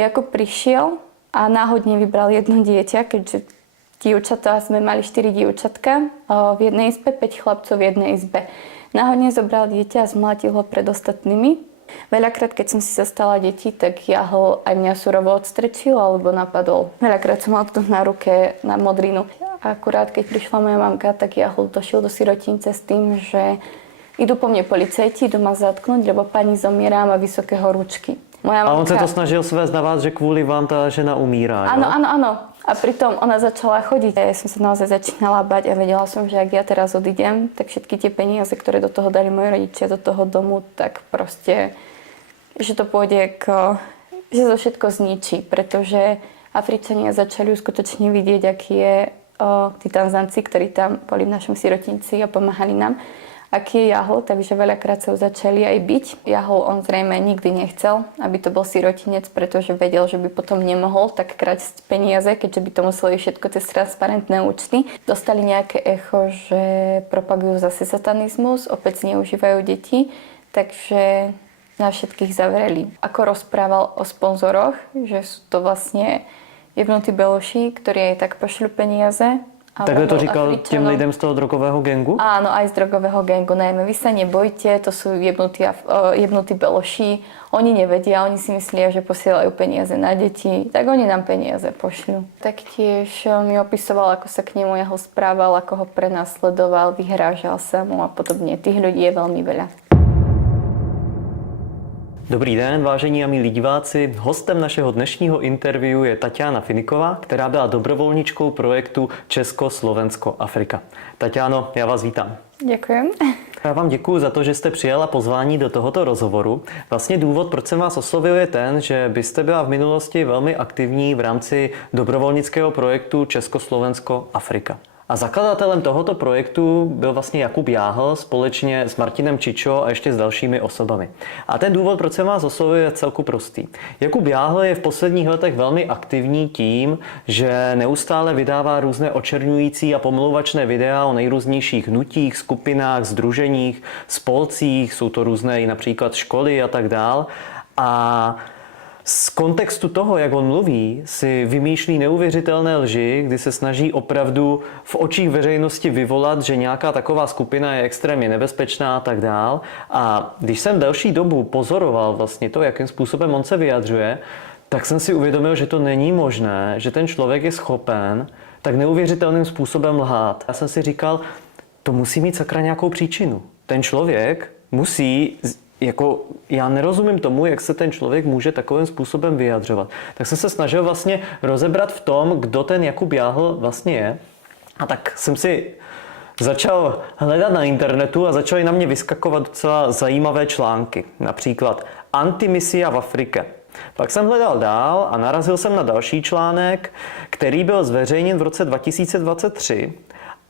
Jakub prišiel a náhodne vybral jedno dieťa, keďže dievčatá sme mali 4 dievčatka v jednej izbe, 5 chlapcov v jednej izbe. Náhodne zobral dieťa a zmlátil ho pred ostatnými. Veľakrát, keď som si zastala deti, tak jahol aj mňa surovo odstrčil alebo napadol. Veľakrát som mal tu na ruke na modrinu. Akurát, keď prišla moja mamka, tak jahol došiel do sirotince s tým, že idú po mne policajti, idú ma zatknúť, lebo pani zomiera, má vysoké horúčky. Moja mamka... A on se to snažil svést na vás, že kvůli vám ta žena umírá, jo? Áno. A pritom ona začala chodiť. Ja som sa naozaj začínala bať a vedela som, že ak ja teraz odídem, tak všetky tie peniaze, ktoré do toho dali moji rodičia, do toho domu, tak proste, že to pôjde že to všetko zničí. Pretože Afričania začali skutočne vidieť, aký je tí Tanzánci, ktorí tam boli v našom sirotinci a pomáhali nám, aký je jahol, takže veľakrát sa ho začali aj byť. Jahol on zrejme nikdy nechcel, aby to bol sirotinec, pretože vedel, že by potom nemohol tak krať peniaze, keďže by to museli všetko cez transparentné účty. Dostali nejaké echo, že propagujú zase satanizmus, opäť zneužívajú deti, takže na všetkých zavreli. Ako rozprával o sponzoroch, že sú to vlastne jebnutí beloši, ktorí aj tak pošľú peniaze. Takhle to říkal těm lidem z toho drogového gangu? Áno, aj z drogového gangu. Najmä vy sa nebojte, to sú jebnutí beloši. Oni nevedia, oni si myslia, že posielajú peniaze na deti, tak oni nám peniaze pošľú. Taktiež mi opisoval, ako sa k nemu jeho správal, ako ho prenasledoval, vyhrážal sa mu a podobne. Tých ľudí je veľmi veľa. Dobrý den, vážení a milí diváci. Hostem našeho dnešního interview je Tatiana Finiková, která byla dobrovolničkou projektu Česko-Slovensko-Afrika. Tatiano, já vás vítám. Ďakujem. Já vám děkuji za to, že jste přijala pozvání do tohoto rozhovoru. Vlastně důvod, proč jsem vás oslovil, je ten, že byste byla v minulosti velmi aktivní v rámci dobrovolnického projektu Česko-Slovensko-Afrika. A zakladatelem tohoto projektu byl vlastně Jakub Jáhl společně s Martinem Čičo a ještě s dalšími osobami. A ten důvod, proč jsem vás oslovil, je celku prostý. Jakub Jáhl je v posledních letech velmi aktivní tím, že neustále vydává různé očerňující a pomlouvačné videa o nejrůznějších hnutích, skupinách, sdruženích, spolcích, jsou to různé i například školy a tak dál. A z kontextu toho, jak on mluví, si vymýšlí neuvěřitelné lži, kdy se snaží opravdu v očích veřejnosti vyvolat, že nějaká taková skupina je extrémně nebezpečná a tak dál. A když jsem delší dobu pozoroval vlastně to, jakým způsobem on se vyjadřuje, tak jsem si uvědomil, že to není možné, že ten člověk je schopen tak neuvěřitelným způsobem lhát. Já jsem si říkal, to musí mít sakra nějakou příčinu. Ten člověk musí... já nerozumím tomu, jak se ten člověk může takovým způsobem vyjadřovat. Tak jsem se snažil vlastně rozebrat v tom, kdo ten Jakub Jáhl vlastně je. A tak jsem si začal hledat na internetu a začaly na mě vyskakovat docela zajímavé články. Například Antimisia v Afrike. Pak jsem hledal dál a narazil jsem na další článek, který byl zveřejněn v roce 2023.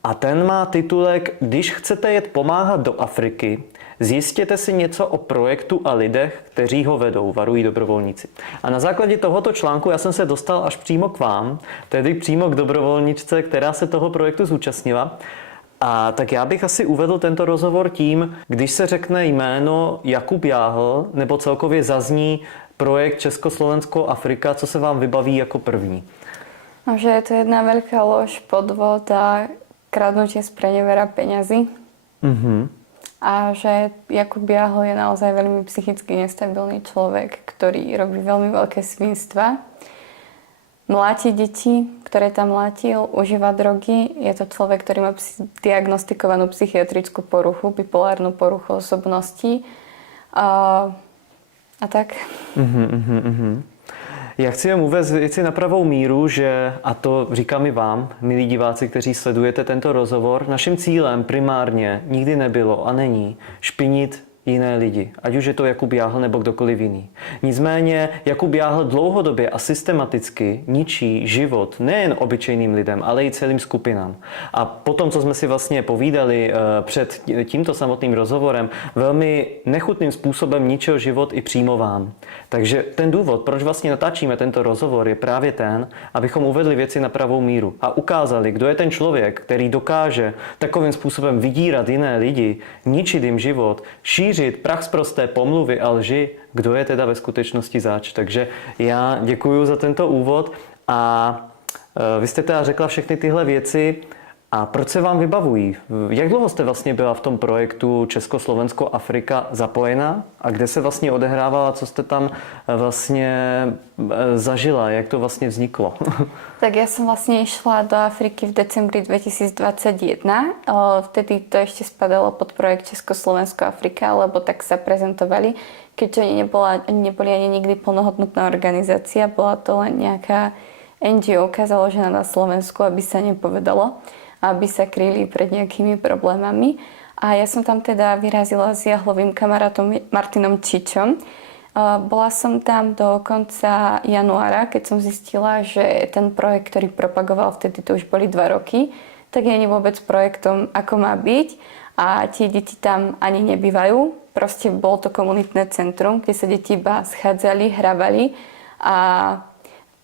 A ten má titulek Když chcete jet pomáhat do Afriky, zjistěte si něco o projektu a lidech, kteří ho vedou, varují dobrovolníci. A na základě tohoto článku já jsem se dostal až přímo k vám, tedy přímo k dobrovolničce, která se toho projektu zúčastnila. A tak já bych asi uvedl tento rozhovor tím, když se řekne jméno Jakub Jáhl, nebo celkově zazní projekt Československo-Afrika, co se vám vybaví jako první? No, že je to jedna veľká lož, podvod a kradnutie z prenevera peňazí. A že Jakub Jáhl je naozaj veľmi psychicky nestabilný človek, ktorý robí veľmi veľké svinstva. Mláti deti, ktoré tam mlátil, užíva drogy. Je to človek, ktorý má diagnostikovanú psychiatrickú poruchu, bipolárnu poruchu osobnosti. A tak. Já chci jen uvést věci na pravou míru, že, a to říkám i vám, milí diváci, kteří sledujete tento rozhovor, naším cílem primárně nikdy nebylo a není špinit jiné lidi, ať už je to Jakub Jáhl nebo kdokoliv jiný. Nicméně Jakub Jáhl dlouhodobě a systematicky ničí život nejen obyčejným lidem, ale i celým skupinám. A potom, co jsme si vlastně povídali před tímto samotným rozhovorem, velmi nechutným způsobem ničil život i přímo vám. Takže ten důvod, proč vlastně natáčíme tento rozhovor, je právě ten, abychom uvedli věci na pravou míru a ukázali, kdo je ten člověk, který dokáže takovým způsobem vydírat jiné lidi, ničit jim život, šířit šířit prachsprosté pomluvy a lži, kdo je teda ve skutečnosti zač. Takže já děkuji za tento úvod a vy jste teda řekla všechny tyhle věci. A proč se vám vybavují? Jak dlouho jste vlastně byla v tom projektu Československo-Afrika zapojena a kde se vlastně odehrávala, co jste tam vlastně zažila, jak to vlastně vzniklo? Tak ja som vlastne išla do Afriky v decembri 2021. Vtedy to ešte spadalo pod projekt Československo-Afrika, lebo tak sa prezentovali, keďže neboli ani nikdy plnohodnotná organizácia, bola to len nejaká NGO-ka založená na Slovensku, aby sa nepovedalo, aby sa kryli pred nejakými problémami. A ja som tam teda vyrazila s jahlovým kamarátom Martinom Čičom. Bola som tam do konca januára, keď som zistila, že ten projekt, ktorý propagoval vtedy, to už boli 2 roky, tak nie je vôbec projektom, ako má byť. A tie deti tam ani nebývajú. Proste bolo to komunitné centrum, kde sa deti iba schádzali, hrávali a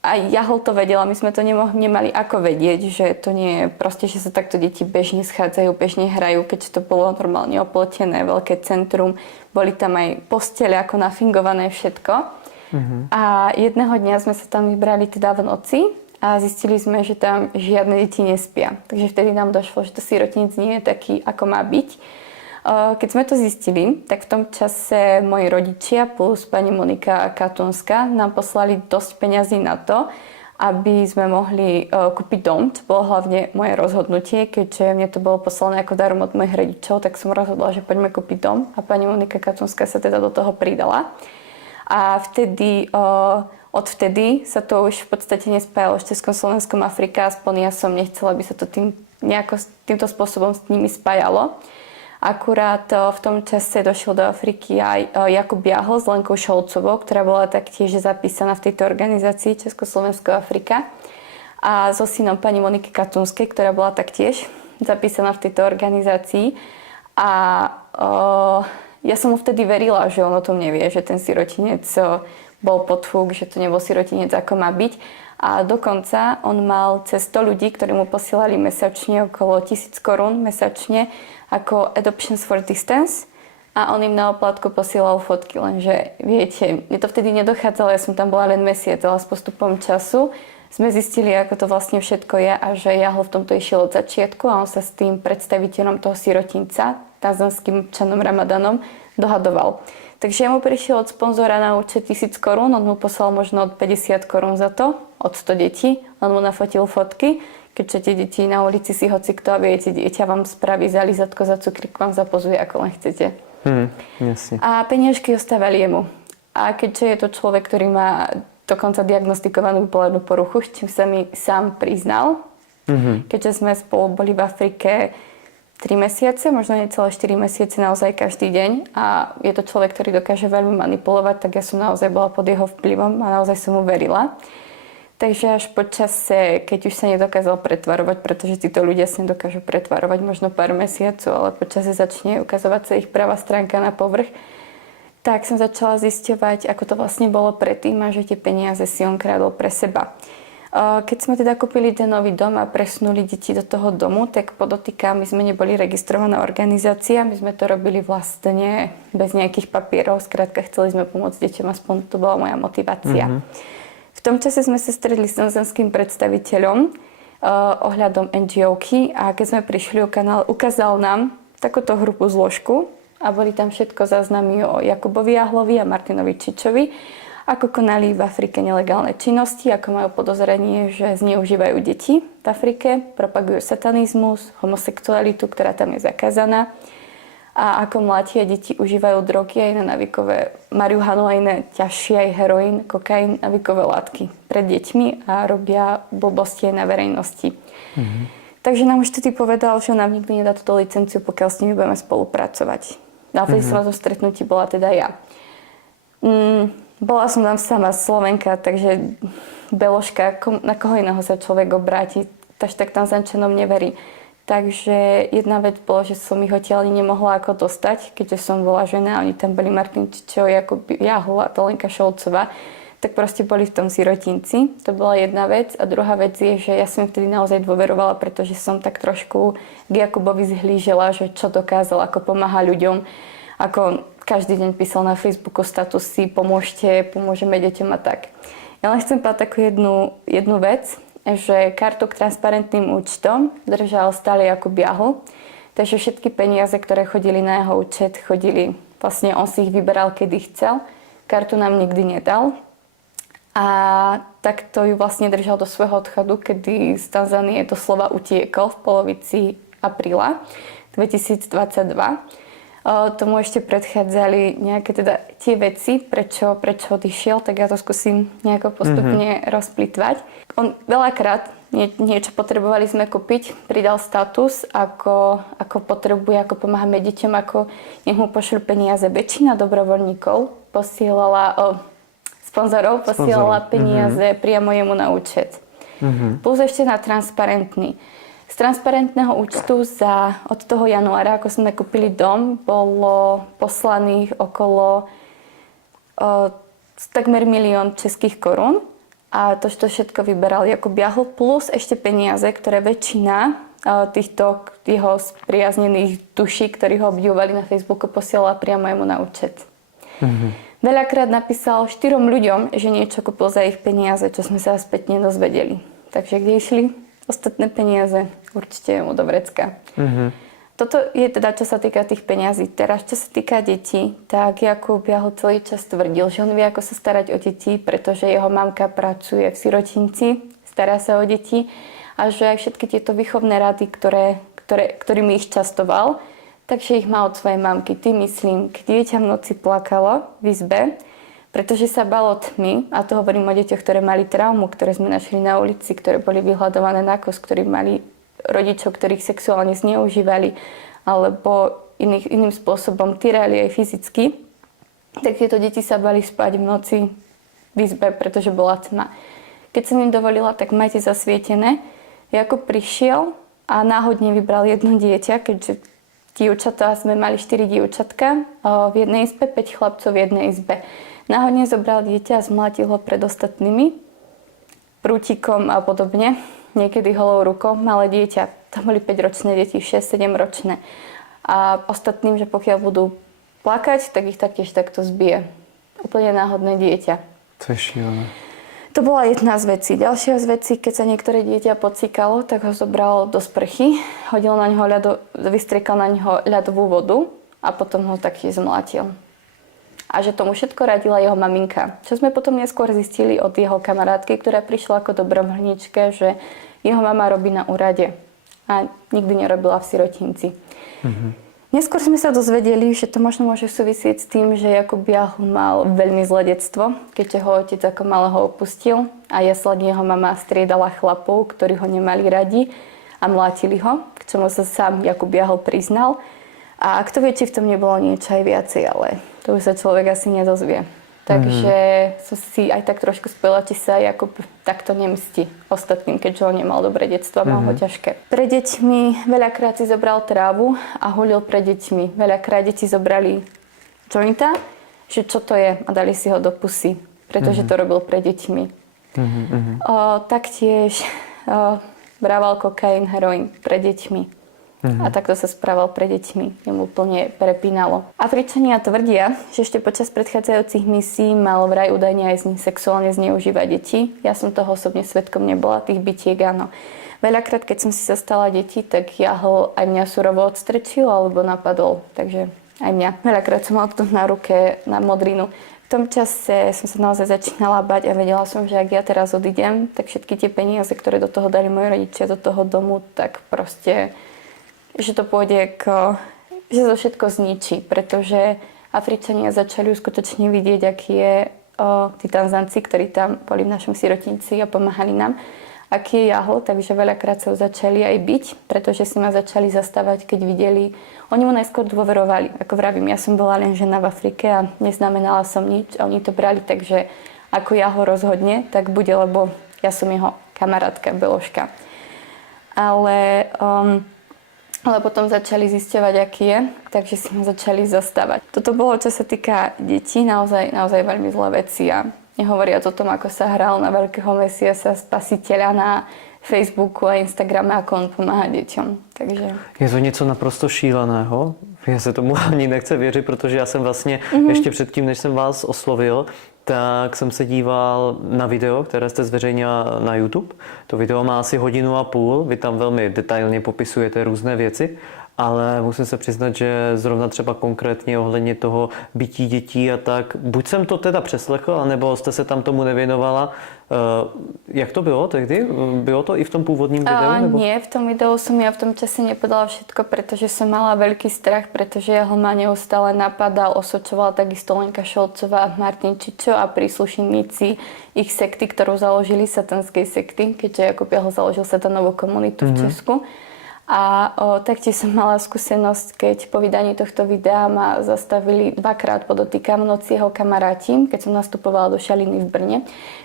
Jahol to vedela, my sme to nemali ako vedieť, že to nie je proste, že sa takto deti bežne schádzajú, bežne hrajú, keď to bolo normálne oplotené, veľké centrum, boli tam aj postele ako nafingované všetko. A jedného dňa sme sa tam vybrali teda v noci a zistili sme, že tam žiadne deti nespia. Takže vtedy nám došlo, že to sirotinec nie je taký, ako má byť. Keď sme to zistili, tak v tom čase moji rodičia plus pani Monika Katúnska nám poslali dosť peňazí na to, aby sme mohli kúpiť dom. To bolo hlavne moje rozhodnutie, keďže mne to bolo poslané ako darom od mojich rodičov, tak som rozhodla, že poďme kúpiť dom a pani Monika Katúnska sa teda do toho pridala. A odvtedy sa to už v podstate nespájalo s Československom Afrika, aspoň ja som nechcela, aby sa to týmto spôsobom s nimi spájalo. Akurát v tom čase došiel do Afriky aj Jakub Jahol s Lenkou Šolcovou, ktorá bola taktiež zapísaná v tejto organizácii Československo-Afrika a so synom pani Moniky Katúnskej, ktorá bola taktiež zapísaná v tejto organizácii. A ja som mu vtedy verila, že on o tom nevie, že ten sirotinec bol podfúk, že to nebol sirotinec, ako má byť. A dokonca on mal cez 100 ľudí, ktorí mu posielali mesačne okolo 1000 korún mesačne ako Adoptions for Distance a on im na oplátku posielal fotky, lenže viete, mne to vtedy nedochádzalo, ja som tam bola len mesiac, ale s postupom času sme zistili, ako to vlastne všetko je a že Jahol v tomto išiel od začiatku a on sa s tým predstaviteľom toho sirotinca, tanzanským občanom Ramadanom, dohadoval. Takže mu prišiel od sponzora na účet 1000 korún, on mu poslal možno od 50 korún za to, od 100 detí, on mu nafotil fotky, keďže tie deti na ulici si hocikto a viete, dieťa vám spraví za lízatko, za cukrík, vám zapozuje, ako len chcete. Jasne. A peniažky ostávali jemu. A keďže je to človek, ktorý má dokonca diagnostikovanú bipolárnu poruchu, s čím sa mi sám priznal, keďže sme spolu boli v Afrike 3 mesiace, možno necelé 4 mesiace, naozaj každý deň a je to človek, ktorý dokáže veľmi manipulovať, tak ja som naozaj bola pod jeho vplyvom a naozaj som mu verila. Takže až po čase, keď už sa nedokázal pretvarovať, pretože títo ľudia sa nedokážu pretvarovať možno pár mesiacov, ale po čase začne ukazovať sa ich pravá stránka na povrch, tak som začala zisťovať, ako to vlastne bolo predtým a že tie peniaze si on krádol pre seba. Keď sme teda kúpili ten nový dom a presunuli deti do toho domu, tak podotýkam, my sme neboli registrovaná organizácia, my sme to robili vlastne bez nejakých papierov, skrátka chceli sme pomôcť deťom, aspoň to bola moja motivácia. V tom čase sme sa stretli s tanzanským predstaviteľom ohľadom NGO-ky a keď sme prišli o kanál, ukázal nám takúto hrubú zložku a boli tam všetko záznamy o Jakubovi Jahlovi a Martinovi Čičovi, ako konali v Afrike nelegálne činnosti, ako majú podozrenie, že zneužívajú deti v Afrike, propagujú satanizmus, homosexualitu, ktorá tam je zakázaná a ako mladí deti užívajú drogy aj na návykové marihuanu, aj iné ťažšie, aj heroín, kokain, návykové látky pred deťmi a robia blbosti aj na verejnosti. Takže nám už vtedy povedal, že nám nikdy nedá túto licenciu, pokiaľ s nimi budeme spolupracovať. Na vtedy som na tom stretnutí bola teda ja. Bola som tam sama Slovenka, takže beložka, na koho iného sa človek obráti, až tak Tanzančanom neverí. Takže jedna vec bolo, že som ich odtiaľ nemohla ako dostať, keďže som bola žena, oni tam boli Martin Čičo, Jakub Jahol a Lenka Šolcová, tak proste boli v tom sirotinci. To bola jedna vec. A druhá vec je, že ja som im vtedy naozaj dôverovala, pretože som tak trošku k Jakubovi zhlížela, že čo dokázal, ako pomáha ľuďom, ako každý deň písal na Facebooku statusy, pomôžeme deťom a tak. Ja len chcem povedať takú jednu vec, že kartu k transparentným účtom držal stále Jakub Jahл, takže všetky peniaze, ktoré chodili na jeho účet, vlastne on si ich vyberal, kedy chcel. Kartu nám nikdy nedal. A takto ju vlastne držal do svojho odchodu, kedy z Tanzánie doslova utiekol v polovici apríla 2022. Tomu ešte predchádzali nejaké teda tie veci, prečo odišiel, tak ja to skúsim nejako postupne rozplitvať. On veľakrát niečo potrebovali sme kúpiť, pridal status, ako potrebuje, ako pomáhame deťom, ako nech mu pošlú peniaze. Väčšina dobrovoľníkov sponzorov posielala peniaze priamo jemu na účet. Plus ešte na transparentný. Z transparentného účtu od toho januára, ako sme kúpili dom, bolo poslaných okolo takmer 1 000 000 českých korún. A to všetko vyberal Jakub Jahл, plus ešte peniaze, ktoré väčšina týchto jeho spriaznených duší, ktorí ho obdivovali na Facebooku, posielala priamo jemu na účet. Veľakrát napísal 4 ľuďom, že niečo kúpil za ich peniaze, čo sme sa spätne dozvedeli. Takže kde išli ostatné peniaze? Určite mu do vrecka. Toto je teda, čo sa týka tých peniazí. Teraz, čo sa týka detí, tak Jakub Jahl celý čas tvrdil, že on vie, ako sa starať o deti, pretože jeho mamka pracuje v sirotinci, stará sa o deti a že aj všetky tieto výchovné rady, ktorými ich častoval, takže ich má od svojej mamky. Tým myslím, keď dieťa v noci plakalo v izbe, pretože sa balo tmy, a to hovorím o deťoch, ktoré mali traumu, ktoré sme našli na ulici, ktoré boli vyhľadované na kost, ktorí mali rodičov, ktorých sexuálne zneužívali alebo iným spôsobom týrali aj fyzicky, tak tieto deti sa bali spať v noci v izbe, pretože bola tma. Keď som im dovolila, tak majte zasvietené. Jakub prišiel a náhodne vybral jedno dieťa, keďže dievčatá sme mali 4 dievčatka v jednej izbe, 5 chlapcov v jednej izbe. Náhodne zobral dieťa a zmlátil ho pred ostatnými prútikom a podobne. Niekedy holou rukou, malé dieťa. Tam boli 5-ročné deti, 6-7 ročné. A ostatným, že pokiaľ budú plakať, tak ich taktiež takto zbije. Úplne náhodné dieťa. To je šílené. To bola jedna z vecí. Ďalšia z vecí, keď sa niektoré dieťa pocikalo, tak ho zobral do sprchy, hodil na ňo vystriekal na ňo ľadovú vodu a potom ho taktiež zmlátil. A že tomu všetko radila jeho maminka. Čo sme potom neskôr zistili od jeho kamarátky, ktorá prišla ako dobrovoľníčka, že jeho mama robí na úrade a nikdy nerobila v sirotinci. Neskôr sme sa dozvedeli, že to možno môže súvisieť s tým, že Jakub Jahл mal veľmi zlé detstvo, keďže ho otec ako malého opustil a jasladne jeho mama striedala chlapov, ktorí ho nemali radi a mlátili ho, k čomu sa sám Jakub Jahl priznal. A kto vie, či v tom nebolo niečo aj viacej, ale to už sa človek asi nedozvie. Takže som si aj tak trošku spojila, či sa Jakub takto nemstí ostatným, keďže on nemal dobré detstvo a mal ho ťažké. Pre deťmi veľakrát si zobral trávu a hulil pre deťmi. Veľakrát deti zobrali jointa, že čo to je a dali si ho do pusy, pretože to robil pre deťmi. Taktiež brával kokain, heroín pre deťmi. A takto sa správal pre deťmi. Jemu úplne prepínalo. Afričania tvrdia, že ešte počas predchádzajúcich misií mal vraj údajne aj z nich sexuálne zneužívať deti. Ja som toho osobne svedkom nebola, tých bitiek áno. Veľakrát, keď som si zastala deti, tak Jahл aj mňa surovo odstrčil alebo napadol. Takže aj mňa. Veľakrát som mal to na ruke na modrinu. V tom čase som sa naozaj začínala bať a vedela som, že ak ja teraz odídem, tak všetky tie peniaze, ktoré do toho dali moji rodičia, do toho domu, tak proste že to pôjde že to všetko zničí, pretože Afričania začali skutočne vidieť, aký je tí Tanzánci, ktorí tam boli v našom sirotinci a pomáhali nám, aký je Jahl, takže veľakrát sa ho začali aj byť, pretože si ma začali zastávať, keď videli. Oni mu najskôr dôverovali, ako vravím, ja som bola len žena v Afrike a neznamenala som nič a oni to brali, takže ako ja ho rozhodne, tak bude, lebo ja som jeho kamarátka, beložka. Ale potom začali zisťovať, aký je, takže si ma začali zastávať. Toto bolo, čo sa týka detí, naozaj veľmi zlé veci a nehovoriac o tom, ako sa hral na veľkého Mesiasa, spasiteľa na Facebooku a Instagrame, ako on pomáha deťom. Takže Je to něco naprosto šíleného. Já se tomu ani nechce věřit, protože já jsem vlastně ještě předtím, než jsem vás oslovil, tak jsem se díval na video, které jste zveřejnila na YouTube. To video má asi 1,5 hodiny, vy tam velmi detailně popisujete různé věci, ale musím se přiznat, že zrovna třeba konkrétně ohledně toho bytí dětí a tak, buď jsem to teda přeslechl, anebo jste se tam tomu nevěnovala. Jak to bylo tehdy? Bylo to i v tom původním videu? Nebo? Nie, v tom videu som ja v tom čase nepovedala všetko, pretože som mala veľký strach, pretože ho ma neustále napadal, osočovala takisto Lenka Šolcová, Martin Čičo a príslušníci ich sekty, ktorú založili, satanskej sekty, keďže Jakub Jahol založil satanovú komunitu v Česku. A taktiež som mala skúsenosť, keď po vydaní tohto videa ma zastavili 2-krát, podotýkam, v noci jeho kamaráti, keď som nastupovala do Šaliny v Brne,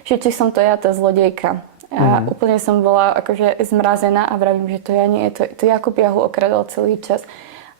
že či som to ja, tá zlodejka. A úplne som bola akože zmrazená a vravím, že to ja nie, to Jakub Jahol okradol celý čas.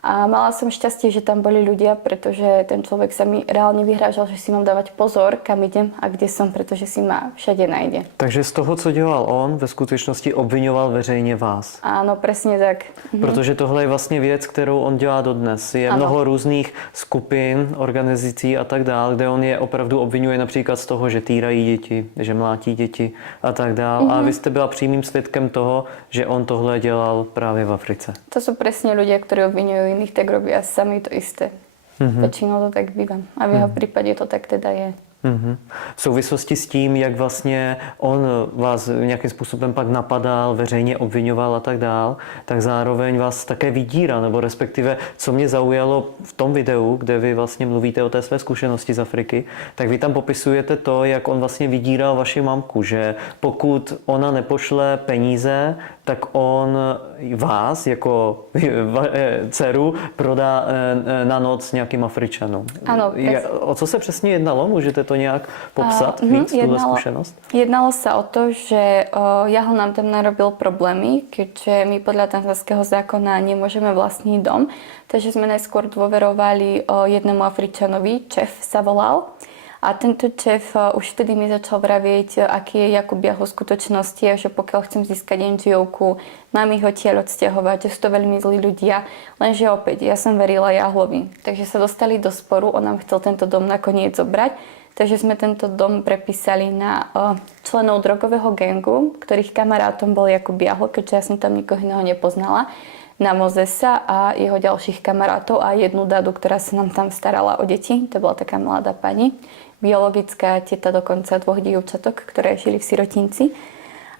A mala som šťastie, že tam boli ľudia, pretože ten človek sa mi reálne vyhrážal, že si mám dávať pozor, kam idem a kde som, pretože si ma všade najde. Takže z toho, co dělal on, ve skutečnosti obvinoval veřejně vás. Áno, presne tak. Protože tohle je vlastně věc, kterou on dělá dodnes. Je mnoho různých skupin, organizací a tak dále, kde on je opravdu obvinuje například z toho, že týrají děti, že mlátí děti a tak dále. A vy jste byla přímým svědkem toho, že on tohle dělal právě v Africe. To sú presne ľudia, ktorí obvinujú iných, tak robia sami to isté. Väčšinou to tak býva. A v jeho prípade to tak teda je. V souvislosti s tím, jak vlastně on vás nějakým způsobem pak napadal, veřejně obvinoval a tak dál, tak zároveň vás také vydírá, nebo respektive, co mě zaujalo v tom videu, kde vy vlastně mluvíte o té své zkušenosti z Afriky, tak vy tam popisujete to, jak on vlastně vydíral vaši mamku, že pokud ona nepošle peníze, tak on vás jako dceru prodá na noc nějakým Afričanům. Áno. O co se přesně jednalo? Můžete to nějak popsat víc, túhle skúsenosť? Jednalo sa o to, že Jahol nám tam narobil problémy, keďže my podľa tanzanského zákona nemôžeme vlastniť dom. Takže sme najskôr dôverovali jednému Afričanovi, Čef sa volal. A tento Čef už vtedy mi začal vravieť, aký je Jakub Jahol v skutočnosti a že pokiaľ chcem získať NGO-ku, mám ich odtiaľ odsťahovať, že sú to veľmi zlí ľudia. Lenže opäť, ja som verila Jahlovi. Takže sa dostali do sporu, on nám chcel tento dom nakoniec zobrať. Takže sme tento dom prepísali na členov drogového gangu, ktorých kamarátom bol Jakub Jahol, keďže ja som tam nikoho iného nepoznala, na Mozesa a jeho ďalších kamarátov a jednu Dadu, ktorá sa nám tam starala o deti. To bola taká mladá pani, biologická teta dokonca 2 dievčatok, ktoré žili v sirotinci.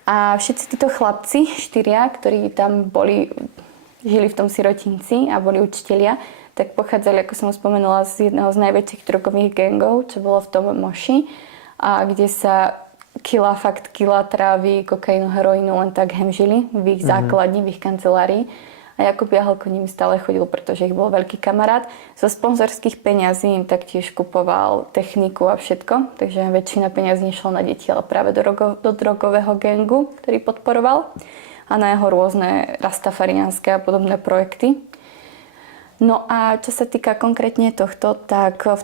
A všetci títo chlapci, 4, ktorí tam boli, žili v tom sirotinci a boli učitelia, tak pochádzali, ako som spomenula, z jedného z najväčších drogových gangov, čo bolo v tom Moši, a kde sa kila trávy, kokainu, heroínu len tak hemžili v ich základni, v ich kancelárii. A Jakub Jahol k ním stále chodil, pretože ich bol veľký kamarát. Zo sponzorských peňazí im taktiež kupoval techniku a všetko, takže väčšina peňazí nešla na deti, ale práve do drogového gangu, ktorý podporoval, a na jeho rôzne rastafariánske a podobné projekty. No a čo sa týka konkrétne tohto, tak v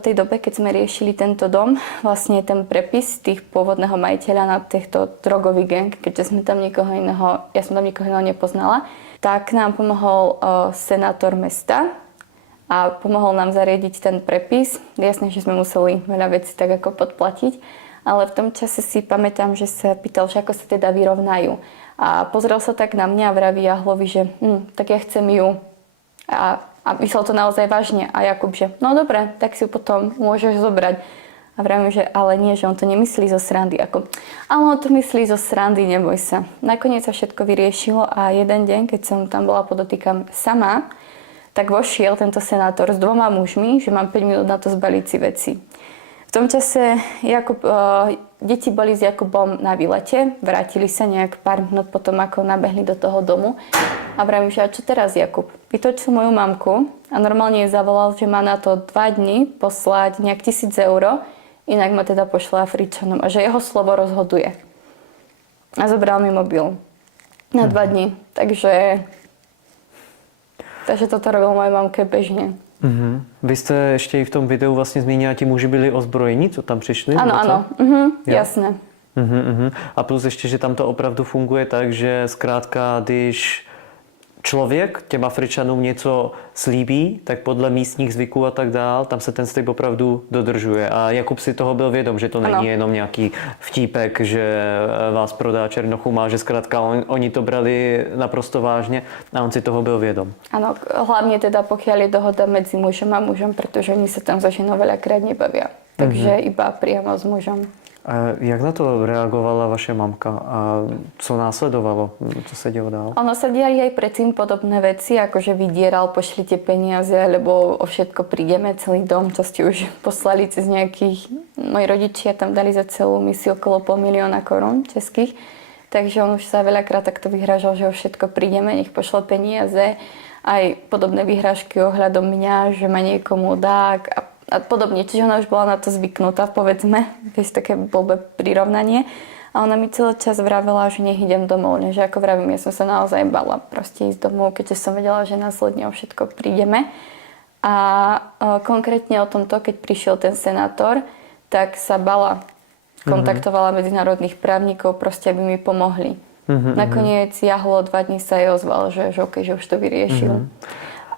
tej dobe, keď sme riešili tento dom, vlastne ten prepis tých pôvodného majiteľa na týchto drogový gang, keďže ja som tam nikoho iného nepoznala, tak nám pomohol senátor mesta a pomohol nám zariadiť ten prepis. Jasné, že sme museli veľa vecí tak ako podplatiť, ale v tom čase si pamätám, že sa pýtal, že ako sa teda vyrovnajú. A pozrel sa tak na mňa a vraví Jahlovi, že tak ja chcem ju. A myslel to naozaj vážne. A Jakub, že no dobre, tak si ju potom môžeš zobrať. A vravím, že ale nie, že on to nemyslí zo srandy. Ale on to myslí zo srandy, neboj sa. Nakoniec sa všetko vyriešilo a jeden deň, keď som tam bola, podotýkam, sama, tak vošiel tento senátor s 2 mužmi, že mám 5 minút na to zbaliť si veci. V tom čase deti boli s Jakubom na výlete, vrátili sa nejak pár minút potom, ako nabehli do toho domu. A vravím, že a čo teraz, Jakub? Vytočil moju mamku a normálne jej zavolal, že má na to 2 dni poslať nejak 1000 eur, inak ma teda pošle Afričanom a že jeho slovo rozhoduje. A zobral mi mobil na 2 dni. Takže toto robil mojej mamke bežne. Vy jste ještě i v tom videu vlastně zmínila, ti muži byli ozbrojení, co tam přišli? Áno, jasné. A plus ještě, že tam to opravdu funguje tak, že zkrátka, když člověk těm Afričanům něco slíbí, tak podle místních zvyků a tak dál, tam se ten slib opravdu dodržuje. A Jakub si toho byl vědom, že to není jenom nějaký vtípek, že vás prodá černochuma, že zkrátka oni to brali naprosto vážně a on si toho byl vědom. Áno, hlavne teda pokiaľ je dohoda medzi mužom a mužom, pretože oni sa tam za ženou veľakrát nebavia. Takže iba priamo s mužom. A jak na to reagovala vaše mamka a co následovalo? Co se dělo dál? Ono sa diali aj predtým podobné veci, ako že vydieral, pošlite peniaze, lebo o všetko prídeme, celý dom, čo ste už poslali cez nejakých... Moji rodičia tam dali za celú misiu okolo 500 000 korún českých, takže on už sa veľakrát takto vyhrážal, že o všetko prídeme, nech pošle peniaze. Aj podobné vyhrážky ohľadom mňa, že ma niekomu dá a podobne. Čiže ona už bola na to zvyknutá, povedzme, vieš, také blbé prirovnanie. A ona mi celý čas vravela, že nech idem domov, že ako vravím, ja som sa naozaj bala proste ísť domov, keďže som vedela, že následne o všetko prídeme. A konkrétne o tomto, keď prišiel ten senátor, tak sa bala, kontaktovala medzinárodných právnikov, proste aby mi pomohli. Nakoniec jahlo 2 dní sa jej ozval, že OK, že už to vyriešil.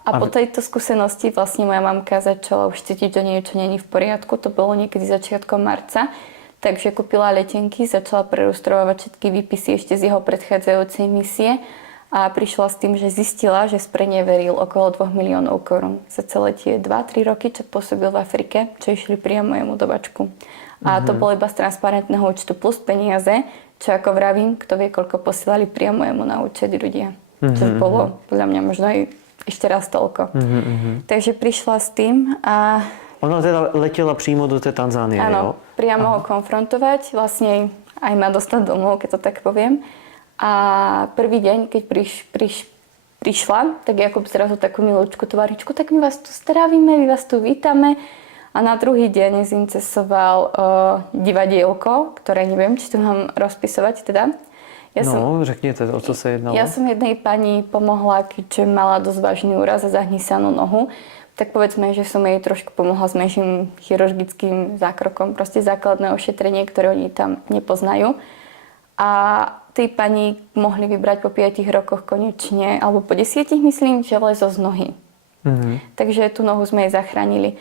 A po tejto skúsenosti vlastne moja mamka začala už cítiť, že niečo není v poriadku. To bolo niekedy začiatkom marca. Takže kúpila letenky, začala prerustrovať všetky výpisy ešte z jeho predchádzajúcej misie a prišla s tým, že zistila, že spreneveril okolo 2 miliónov korún za celé tie 2-3 roky, čo pôsobil v Afrike, čo išli priamo jemu do bačku. A to bolo iba z transparentného účtu plus peniaze, čo ako vravím, kto vie, koľko posielali priamo jemu na účet ľudia. Čo bolo podľa mňa možno aj ešte raz toľko. Takže prišla s tým a... Ona teda letěla přímo do té Tanzánie, áno, jo? priamo ho konfrontovať, vlastne aj ma dostať domov, keď to tak poviem. A prvý deň, keď prišla, tak Jakub zrazu takú milúčku tvaričku, tak my vás tu zdravíme, my vás tu vítame. A na druhý deň zincesoval divadielko, ktoré neviem, či tu mám rozpisovať teda. Řekněte, o co se jednalo. Ja som jednej pani pomohla, keďže mala dosť vážny úraz a zahnísanú nohu. Tak povedzme, že som jej trošku pomohla s menším chirurgickým zákrokom. Proste základné ošetrenie, ktoré oni tam nepoznajú. A tej pani mohli vybrať po 5 rokoch konečne, alebo po 10 myslím, že lezo z nohy. Takže tú nohu sme jej zachránili.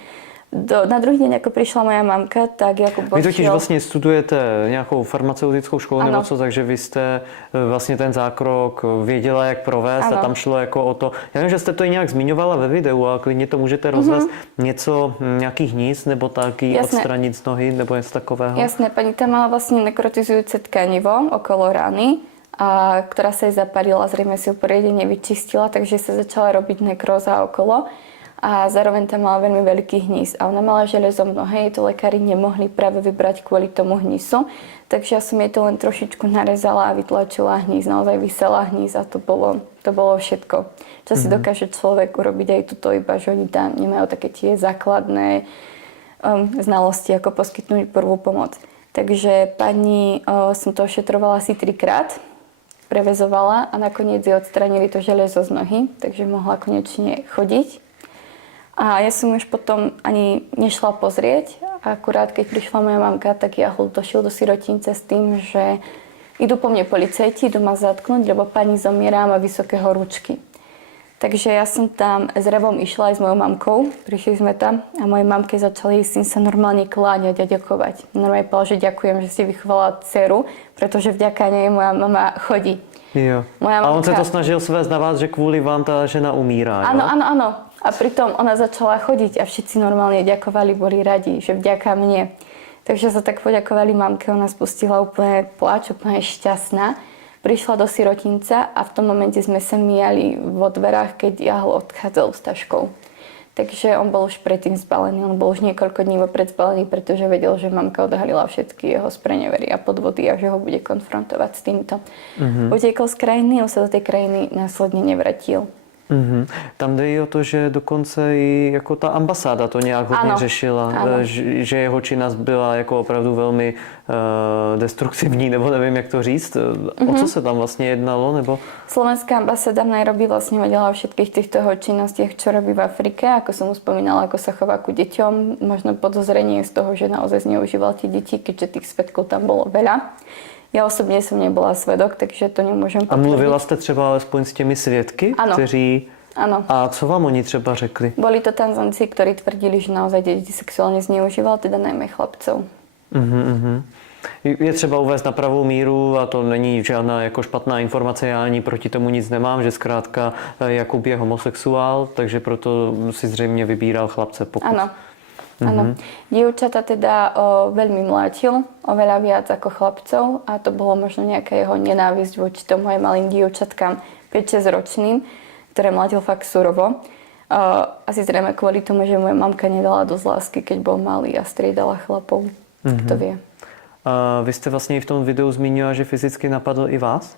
Na druhý deň, ako prišla moja mamka, tak Jakub Vy totiž vlastně studujete nějakou farmaceutickou školu ano. nebo co, takže vy jste vlastně ten zákrok věděla, jak provést ano. a tam šlo jako o to. Já vím, že jste to i nějak zmiňovala ve videu, ale klidně to můžete rozvést něco, nějaký hníz nebo taky odstranit z nohy nebo něco takového. Jasné, pani tam mala vlastne nekrotizujúce tkanivo okolo rany, ktorá sa jej zaparila, zrejme si ju poriadne nevyčistila, takže sa začala robiť nekróza okolo. A zároveň tam mala veľmi veľký hníz. A ona mala železo v nohe, to lekári nemohli práve vybrať kvôli tomu hnízu. Takže ja som jej to len trošičku narezala a vytlačila hníz. Naozaj vysela hníz a to bolo všetko. Čo si dokáže človek urobiť aj tuto, iba že oni tam nemajú také tie základné znalosti, ako poskytnúť prvú pomoc. Takže pani som to ošetrovala asi 3-krát, prevezovala a nakoniec jej odstranili to železo z nohy, takže mohla konečne chodiť. A ja som už potom ani nešla pozrieť. Akurát keď prišla moja mamka, tak Jahol došiel do sirotince s tým, že idú po mne policajti, idú ma zatknúť, lebo pani zomiera, má vysoké horúčky. Takže ja som tam s revom išla aj s mojou mamkou. Prišli sme tam a mojej mamke začal jej syn sa normálne kláňať a ďakovať. Normálne povedal, že ďakujem, že si vychovala dceru, pretože vďaka nej moja mama chodí. Jo. A on sa to snažil svést na vás, že kvôli vám tá žena umírá, jo? Áno. A pritom ona začala chodiť a všetci normálne ďakovali, boli radi, že vďaka mne. Takže sa tak poďakovali mamke, ona spustila úplne pláč, úplne šťastná. Prišla do sirotinca a v tom momente sme sa mijali vo dverách, keď Jahol odchádzal s taškou. Takže on bol už predtým zbalený, on bol už niekoľko dní vopred zbalený, pretože vedel, že mamka odhalila všetky jeho sprenevery a podvody a že ho bude konfrontovať s týmto. Utiekol z krajiny, on sa do tej krajiny následne nevratil. Tam jde i o to, že dokonce i jako ta ambasáda to nějak hodně řešila, že jeho činnost byla jako opravdu velmi destruktivní, nebo nevím, jak to říct. O co se tam vlastně jednalo? Nebo... Slovenská ambasáda v Nairobi vlastne vedela o všetkých týchto činnostiach, čo robí v Afrike. Ako som už spomínala, ako sa chová ku deťom. Možno podozrenie z toho, že naozaj zneužíval tie deti, keďže tých svedkov tam bolo veľa. Já osobně jsem nebyla svedok, takže to nemůžem A potvrdit. mluvila jste třeba alespoň s těmi svědky, Ano. kteří... Áno. A co vám oni třeba řekli? Boli to Tanzanci, ktorí tvrdili, že naozaj deti sexuálne zneužíval, teda najmä chlapcov. Je třeba uvést na pravou míru, a to není žádná jako špatná informace, já ani proti tomu nic nemám, že zkrátka Jakub je homosexuál, takže proto si zřejmě vybíral chlapce, pokud... Áno. Áno. Dievčata teda veľmi mlátil, oveľa viac ako chlapcov a to bolo možno nejaká jeho nenávisť voči tomu aj malým dievčatkám 5-6 ročným, ktoré mlátil fakt surovo. Asi zrejme kvôli tomu, že moja mamka nedala dosť lásky, keď bol malý a striedala chlapov. Kto vie. A vy jste vlastně i v tom videu zmínila, že fyzicky napadl i vás?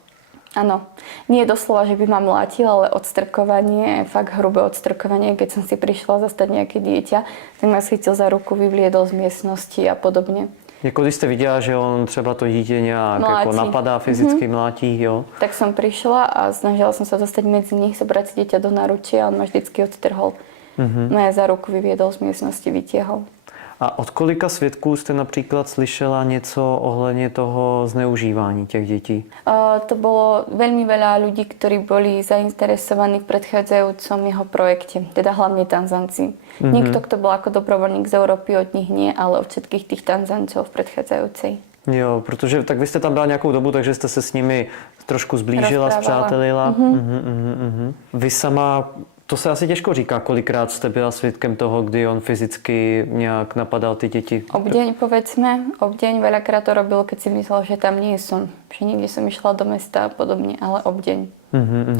Áno. Nie doslova, že by ma mlátil, ale odstrkovanie, fakt hrubé odstrkovanie. Keď som si prišla zastať nejaké dieťa, tak ma chytil za ruku, vyvliedol z miestnosti a podobne. Jako když jste viděla, že on třeba to dítě nějak Mlátí. jako napadá, fyzicky mlátí, jo? Tak som prišla a snažila som sa dostať medzi nich, zobrať si dieťa do náručia a on ma vždycky odtrhol. No ja za ruku vyviedol z miestnosti, vytiahol. A od kolika svědků jste například slyšela něco ohledně toho zneužívání těch dětí? To bolo veľmi veľa ľudí, ktorí boli zainteresovaní v predchádzajúcom jeho projekte, teda hlavne Tanzanci. Nikto, kto bol ako dobrovoľník z Európy, od nich nie, ale od všetkých tých Tanzancov v predchádzajúcej. Jo, protože tak vy jste tam byla nějakou dobu, takže jste se s nimi trošku zblížila, Rozprávala. spřátelila. Vy sama, to se asi těžko říká, kolikrát jste byla svědkem toho, kdy on fyzicky nějak napadal ty děti. Obdeň, povedzme, obdeň veľakrát to robil, keď si myslel, že tam nie som. Že niekde som išla do mesta a podobne, ale obdeň.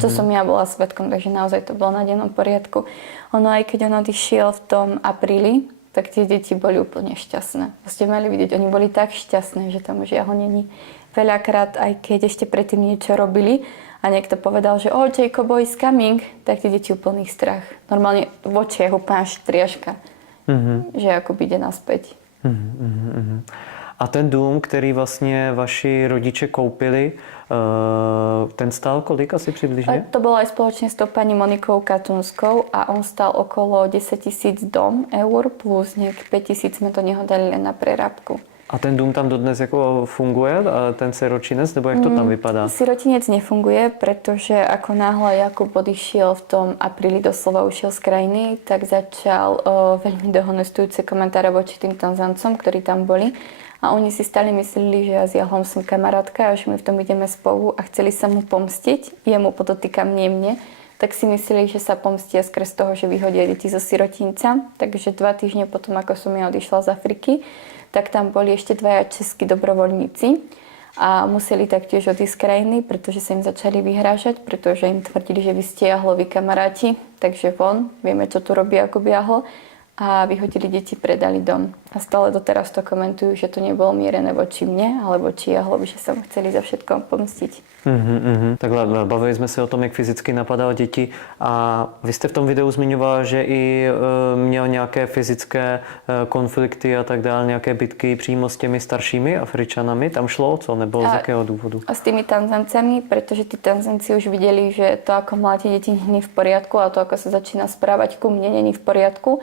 To som ja bola svedkom, takže naozaj to bolo na dennom poriadku. Ono aj keď on odišiel v tom apríli, tak tie deti boli úplne šťastné. To ste mali vidieť, oni boli tak šťastné, že tam už jeho není. Veľakrát, aj keď ešte predtým niečo robili a niekto povedal, že oh, Jacob is coming, tak tie deti úplný strach. Normálne v očiach úplná štriažka, že Jakub ide naspäť. A ten dům, který vlastně vaši rodiče koupili, ten stál kolik asi přibližně? To bolo aj spoločne s tou pani Monikou Katunskou a on stál okolo 10 000 eur plus nejak 5 000 sme to neho dali len na prerábku. A ten dům tam dodnes jako funguje, ten siročinec, nebo jak to tam vypadá? Sirotinec nefunguje, pretože ako náhle Jakub odišiel v tom apríli, doslova ušiel z krajiny, tak začal veľmi dehonestujúce komentáre voči tým Tanzancom, ktorí tam boli. A oni si stále mysleli, že ja s Jahlom som kamarátka a že my v tom ideme spolu a chceli sa mu pomstiť, jemu podotýkam, nie mne, tak si mysleli, že sa pomstia skrz toho, že vyhodia deti zo sirotinca. Takže 2 týždne potom, ako som ja odišla z Afriky, tak tam boli ešte 2 českí dobrovoľníci a museli taktiež odísť z krajiny, pretože sa im začali vyhrážať, pretože im tvrdili, že vy ste Jahlovi kamaráti, takže von, vieme, čo tu robí Jakub Jahl. A vyhodili deti, predali dom. A stále doteraz to komentujú, že to nebolo mierené voči mne, alebo či Jahlovi, že sa mu chceli za všetko pomstiť. Takhle bavili jsme se o tom, jak fyzicky napadal děti a vy jste v tom videu zmiňovala, že i měl nějaké fyzické konflikty a tak dále, nějaké bitky přímo s těmi staršími Afričanami. Tam šlo o co? Nebo z jakého důvodu? A s tými Tanzancami, pretože tí Tanzanci už videli, že to, ako mláti deti, nie je v poriadku a to, ako sa začína správať ku mne, nie je v poriadku.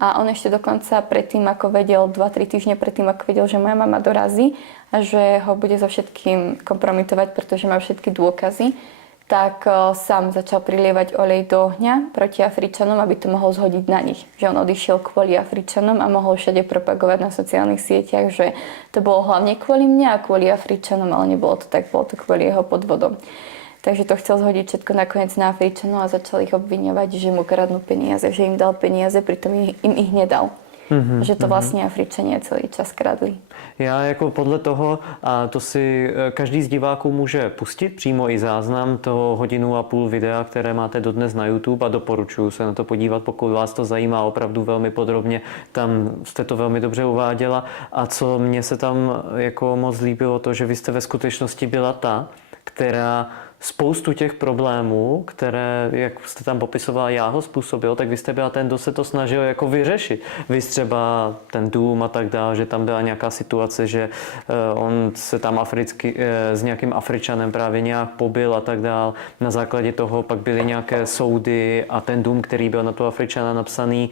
A on ešte dokonca predtým, ako vedel, 2-3 týždne predtým, ako vedel, že moja mama dorazí a že ho bude so všetkým kompromitovať, pretože má všetky dôkazy, tak sám začal prilievať olej do ohňa proti Afričanom, aby to mohol zhodiť na nich. Že on odišiel kvôli Afričanom a mohol všade propagovať na sociálnych sieťach, že to bolo hlavne kvôli mne a kvôli Afričanom, ale nebolo to tak, bolo to kvôli jeho podvodom. Takže to chcel zhodiť všetko nakoniec na Afričanov a začal ich obviňovať, že mu kradnú peniaze, že im dal peniaze, pritom im ich nedal. Že to vlastně Afričania celý čas kradli. Já jako podle toho, a to si každý z diváků může pustit, přímo i záznam toho 1,5 hodiny videa, které máte dodnes na YouTube a doporučuji se na to podívat, pokud vás to zajímá opravdu velmi podrobně. Tam jste to velmi dobře uváděla a co mně se tam jako moc líbilo, to, že vy jste ve skutečnosti byla ta, která spoustu těch problémů, které, jak jste tam popisovala, já ho způsobil, tak vy jste byla ten, kdo se to snažil jako vyřešit. Vy třeba ten dům a tak dále, že tam byla nějaká situace, že on se tam s nějakým Afričanem právě nějak pobil a tak dále. Na základě toho pak byly nějaké soudy a ten dům, který byl na toho Afričana napsaný,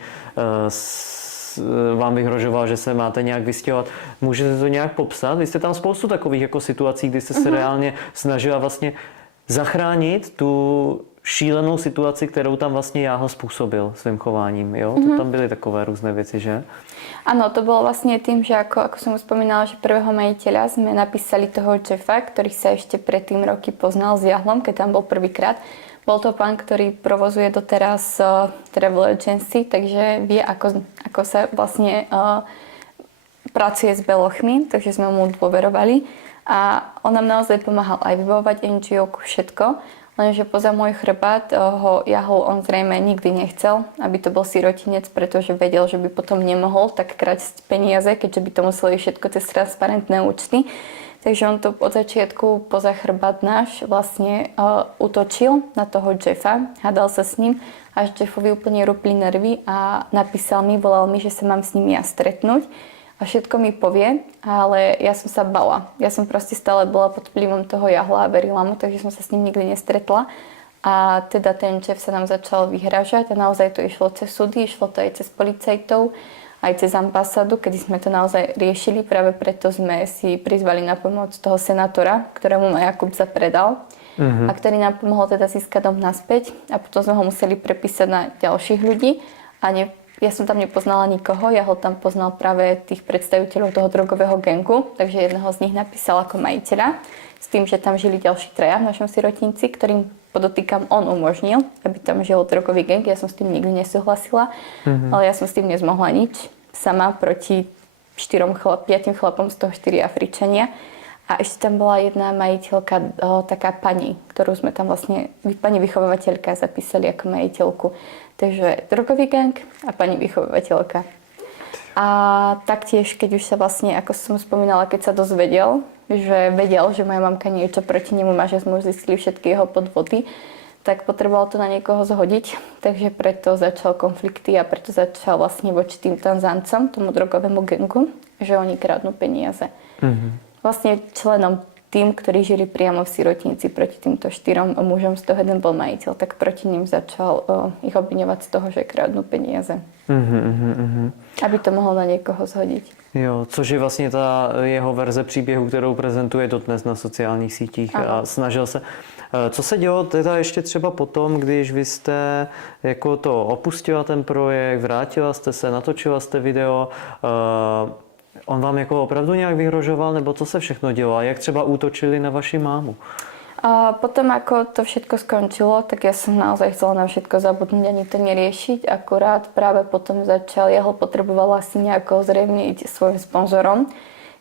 vám vyhrožoval, že se máte nějak vystěhovat. Můžete to nějak popsat? Vy jste tam spoustu takových jako situací, kdy jste se reálně snažila vlastně zachránit tu šílenou situaci, kterou tam vlastně Jáhl způsobil svým chováním. Jo? To tam byly takové různé věci, že? Áno, to bolo vlastne tým, že ako som už spomínala, že prvého majiteľa sme napísali toho Jeffa, ktorý sa ešte predtým roky poznal s Jahlom, keď tam bol prvýkrát. Bol to pán, ktorý provozuje doteraz travel agency, takže vie, ako sa vlastne pracuje s belochmi, takže sme mu dôverovali. A on nám naozaj pomáhal aj vybavovať NGO-ku, všetko. Lenže poza môj chrbát ho Jahl on zrejme nikdy nechcel, aby to bol sirotinec, pretože vedel, že by potom nemohol tak krať peniaze, keďže by to museli všetko cez transparentné účty. Takže on to od začiatku poza chrbát náš vlastne útočil na toho Jeffa, hádal sa s ním, až Jeffovi úplne rúpli nervy a napísal mi, volal mi, že sa mám s ním ja stretnúť. A všetko mi povie, ale ja som sa bala. Ja som proste stále bola pod vplyvom toho Jahla a verila mu, takže som sa s ním nikdy nestretla. A teda ten Jeff sa nám začal vyhrážať a naozaj to išlo cez súdy, išlo to aj cez policajtov, aj cez ambasádu, kedy sme to naozaj riešili. Práve preto sme si prizvali na pomoc toho senátora, ktorému ma Jakub zapredal a ktorý nám pomohol teda získať dom naspäť a potom sme ho museli prepísať na ďalších ľudí a ja som tam nepoznala nikoho, ja ho tam poznal práve tých predstaviteľov toho drogového gangu, takže jedného z nich napísal ako majiteľa, s tým, že tam žili ďalší traja v našom sirotinci, ktorým podotýkam on umožnil, aby tam žil drogový gang. Ja som s tým nikdy nesúhlasila, ale ja som s tým nezmohla nič. Sama proti 5 chlapom, z toho 4 Afričania. A ešte tam bola jedna majiteľka, taká pani, ktorú sme tam vlastne, pani vychovávateľka zapísali ako majiteľku. Takže drogový gang a pani vychovávateľka. A taktiež, keď už sa vlastne, ako som spomínala, keď sa dozvedel, že vedel, že moja mamka niečo proti nemu má, že sme už zistili všetky jeho podvody, tak potreboval to na niekoho zhodiť. Takže preto začal konflikty a preto začal vlastne voči tým Tanzáncom, tomu drogovému gangu, že oni kradnú peniaze. Vlastne členom tým, ktorí žili priamo v sirotnici proti týmto 4 mužom, z toho jeden bol majiteľ, tak proti ním začal ich obviňovať z toho, že kradnú peniaze. Aby to mohol na niekoho zhodiť. Jo, což je vlastně ta jeho verze příběhu, kterou prezentuje dodnes na sociálních sítích. Ano. A snažil se. Co se dělo teda ještě třeba potom, když vy jste jako to opustila ten projekt, vrátila jste se, natočila jste video, on vám jako opravdu nějak vyhrožoval, nebo co se všechno dělo? A jak třeba útočili na vaši mámu? A potom, ako to všetko skončilo, tak ja som naozaj chcela na všetko zabudnúť, ani to neriešiť. Akurát práve potom Jahl potreboval asi nejako zrejmiť svojim sponzorom,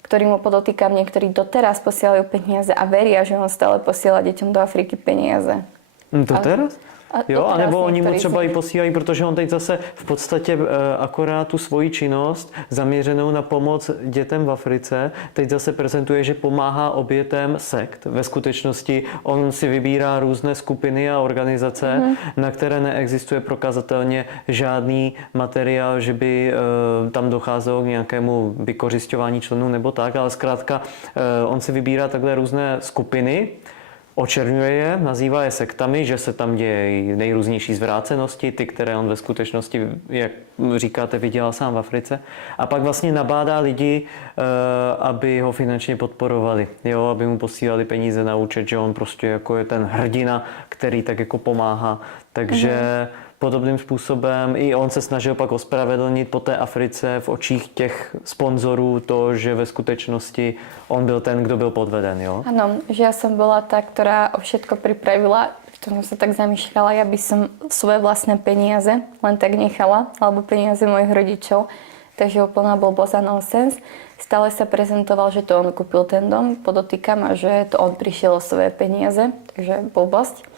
ktorý mu podotýkam, niektorí doteraz posielajú peniaze a veria, že on stále posiela deťom do Afriky peniaze. Doteraz? Jo, anebo oni mu třeba i posílají, protože on teď zase v podstatě akorát tu svoji činnost zaměřenou na pomoc dětem v Africe teď zase prezentuje, že pomáhá obětem sekt. Ve skutečnosti on si vybírá různé skupiny a organizace, na které neexistuje prokazatelně žádný materiál, že by tam docházelo k nějakému vykořisťování členů nebo tak, ale zkrátka on si vybírá takhle různé skupiny, očerňuje je, nazývá je sektami, že se tam dějí nejrůznější zvrácenosti, ty, které on ve skutečnosti, jak říkáte, viděl sám v Africe. A pak vlastně nabádá lidi, aby ho finančně podporovali, jo, aby mu posílali peníze na účet, že on prostě jako je ten hrdina, který tak jako pomáhá. Takže podobným způsobem i on se snažil pak ospravedlnit po té Africe v očích těch sponzorů to, že ve skutečnosti on byl ten, kdo byl podveden, jo? Áno, že ja som bola tá, ktorá o všetko pripravila, to som sa tak zamýšľala, ja by som svoje vlastné peniaze len tak nechala, alebo peniaze mojich rodičov, takže úplná blbosť a nonsens. Stále sa prezentoval, že to on kúpil ten dom, podotýkam, a že to on prišiel o svoje peniaze, takže blbosť.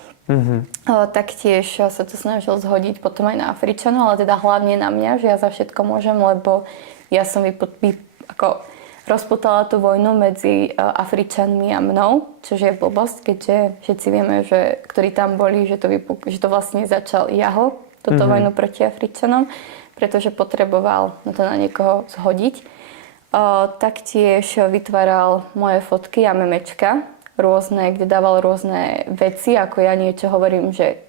Taktiež sa to snažil zhodiť potom aj na Afričanov, ale teda hlavne na mňa, že ja za všetko môžem, lebo ja som ako rozputala tú vojnu medzi Afričanmi a mnou, čo je blbosť, keďže všetci vieme, že ktorí tam boli, že to vlastne začal Jahl, túto vojnu proti Afričanom, pretože potreboval to na niekoho zhodiť. Taktiež vytváral moje fotky a memečka, rôzne, kde dával rôzne veci, ako ja niečo hovorím, že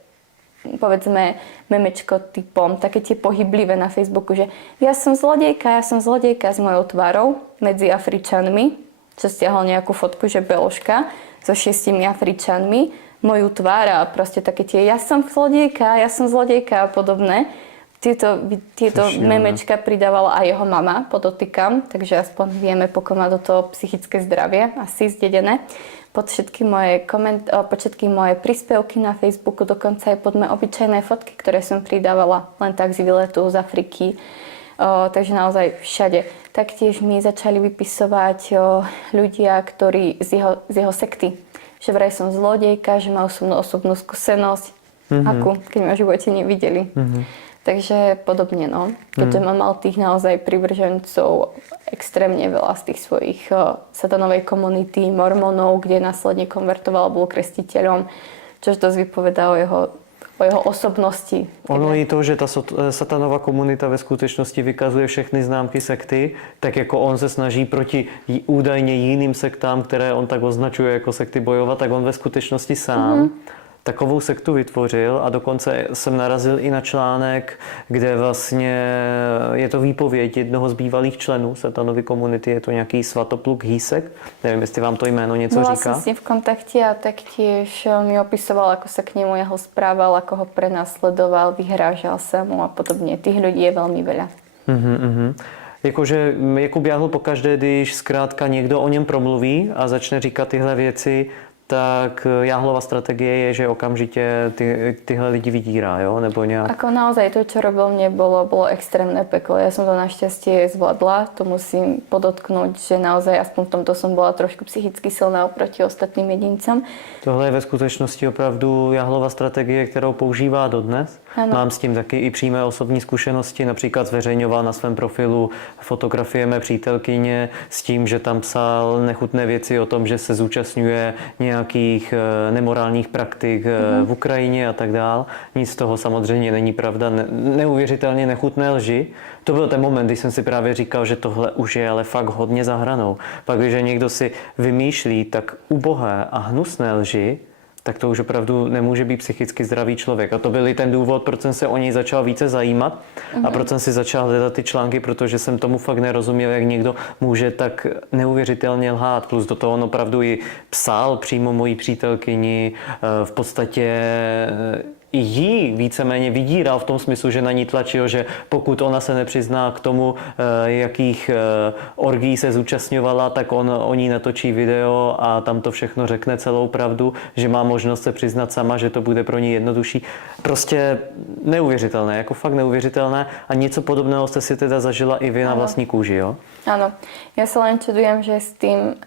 povedzme memečko typom, také tie pohyblivé na Facebooku, že ja som zlodejka s mojou tvárou medzi Afričanmi, čo stiahol nejakú fotku, že beložka so 6 Afričanmi, moju tvár a proste také tie ja som zlodejka a podobné. Tieto memečka pridávala aj jeho mama, podotýkam, takže aspoň vieme, pokiaľ má do toho psychické zdravie, asi zdedené. Pod všetky moje príspevky na Facebooku, dokonca aj pod moje obyčajné fotky, ktoré som pridávala len tak z výletu z Afriky. Takže naozaj všade. Taktiež mi začali vypisovať ľudia, ktorí z jeho sekty. Že vraj som zlodejka, že má osobnú skúsenosť, akú, keď ma v živote nevideli. Takže podobne, no. Keďže mám mal tých naozaj privržencov extrémne veľa z tých svojich satanovej komunity, mormonov, kde následne konvertoval, bol krestiteľom, čož dosť vypovedá o jeho osobnosti. Ono i to, že ta satanová komunita ve skutečnosti vykazuje všechny známky sekty, tak jako on se snaží proti údajně jiným sektám, které on tak označuje jako sekty bojovat, tak on ve skutečnosti sám takovou sektu vytvořil a dokonce jsem narazil i na článek, kde vlastně je to výpověď jednoho z bývalých členů satanovy komunity, je to nějaký Svatopluk Hýsek, nevím, jestli vám to jméno něco říká. Bola som s ním v kontakte a taktiež mi opisoval, ako sa k nemu jeho správal, ako ho prenasledoval, vyhrážal sa mu a podobne. Tých ľudí je veľmi veľa. Jakože Jakub Jáhl pokaždé, když zkrátka někdo o něm promluví a začne říkat tyhle věci, tak Jáhlova strategie je, že okamžite tyhle lidi vydírá, jo? Nebo nejak... Ako naozaj to, čo robil mne, bolo extrémne peklo. Ja som to našťastie zvládla, to musím podotknúť, že naozaj aspoň v tomto som bola trošku psychicky silná oproti ostatným jedincom. Tohle je ve skutečnosti opravdu Jáhlova strategie, kterou používá dodnes. Ano. Mám s tím taky i přímé osobní zkušenosti, například zveřejňoval na svém profilu fotografie mé přítelkyně s tím, že tam psal nechutné věci o tom, že se zúčastňuje nějakých nemorálních praktik v Ukrajině a tak dál. Nic z toho samozřejmě není pravda, neuvěřitelně nechutné lži. To byl ten moment, kdy jsem si právě říkal, že tohle už je ale fakt hodně za hranou. Pak, když někdo si vymýšlí tak ubohé a hnusné lži, tak to už opravdu nemůže být psychicky zdravý člověk. A to byl i ten důvod, proč jsem se o něj začal více zajímat a proč jsem si začal hledat ty články, protože jsem tomu fakt nerozuměl, jak někdo může tak neuvěřitelně lhát. Plus do toho on opravdu i psal přímo mojí přítelkyni, v podstatě i jí víceméně vydíral v tom smyslu, že na ní tlačil, že pokud ona se nepřizná k tomu, jakých orgií se zúčastňovala, tak on o ní natočí video a tam to všechno řekne celou pravdu, že má možnost se přiznat sama, že to bude pro ní jednodušší. Prostě neuvěřitelné, jako fakt neuvěřitelné a něco podobného jste si teda zažila i vy na vlastní kůži, jo? Áno. Ja sa len čudujem, že s tým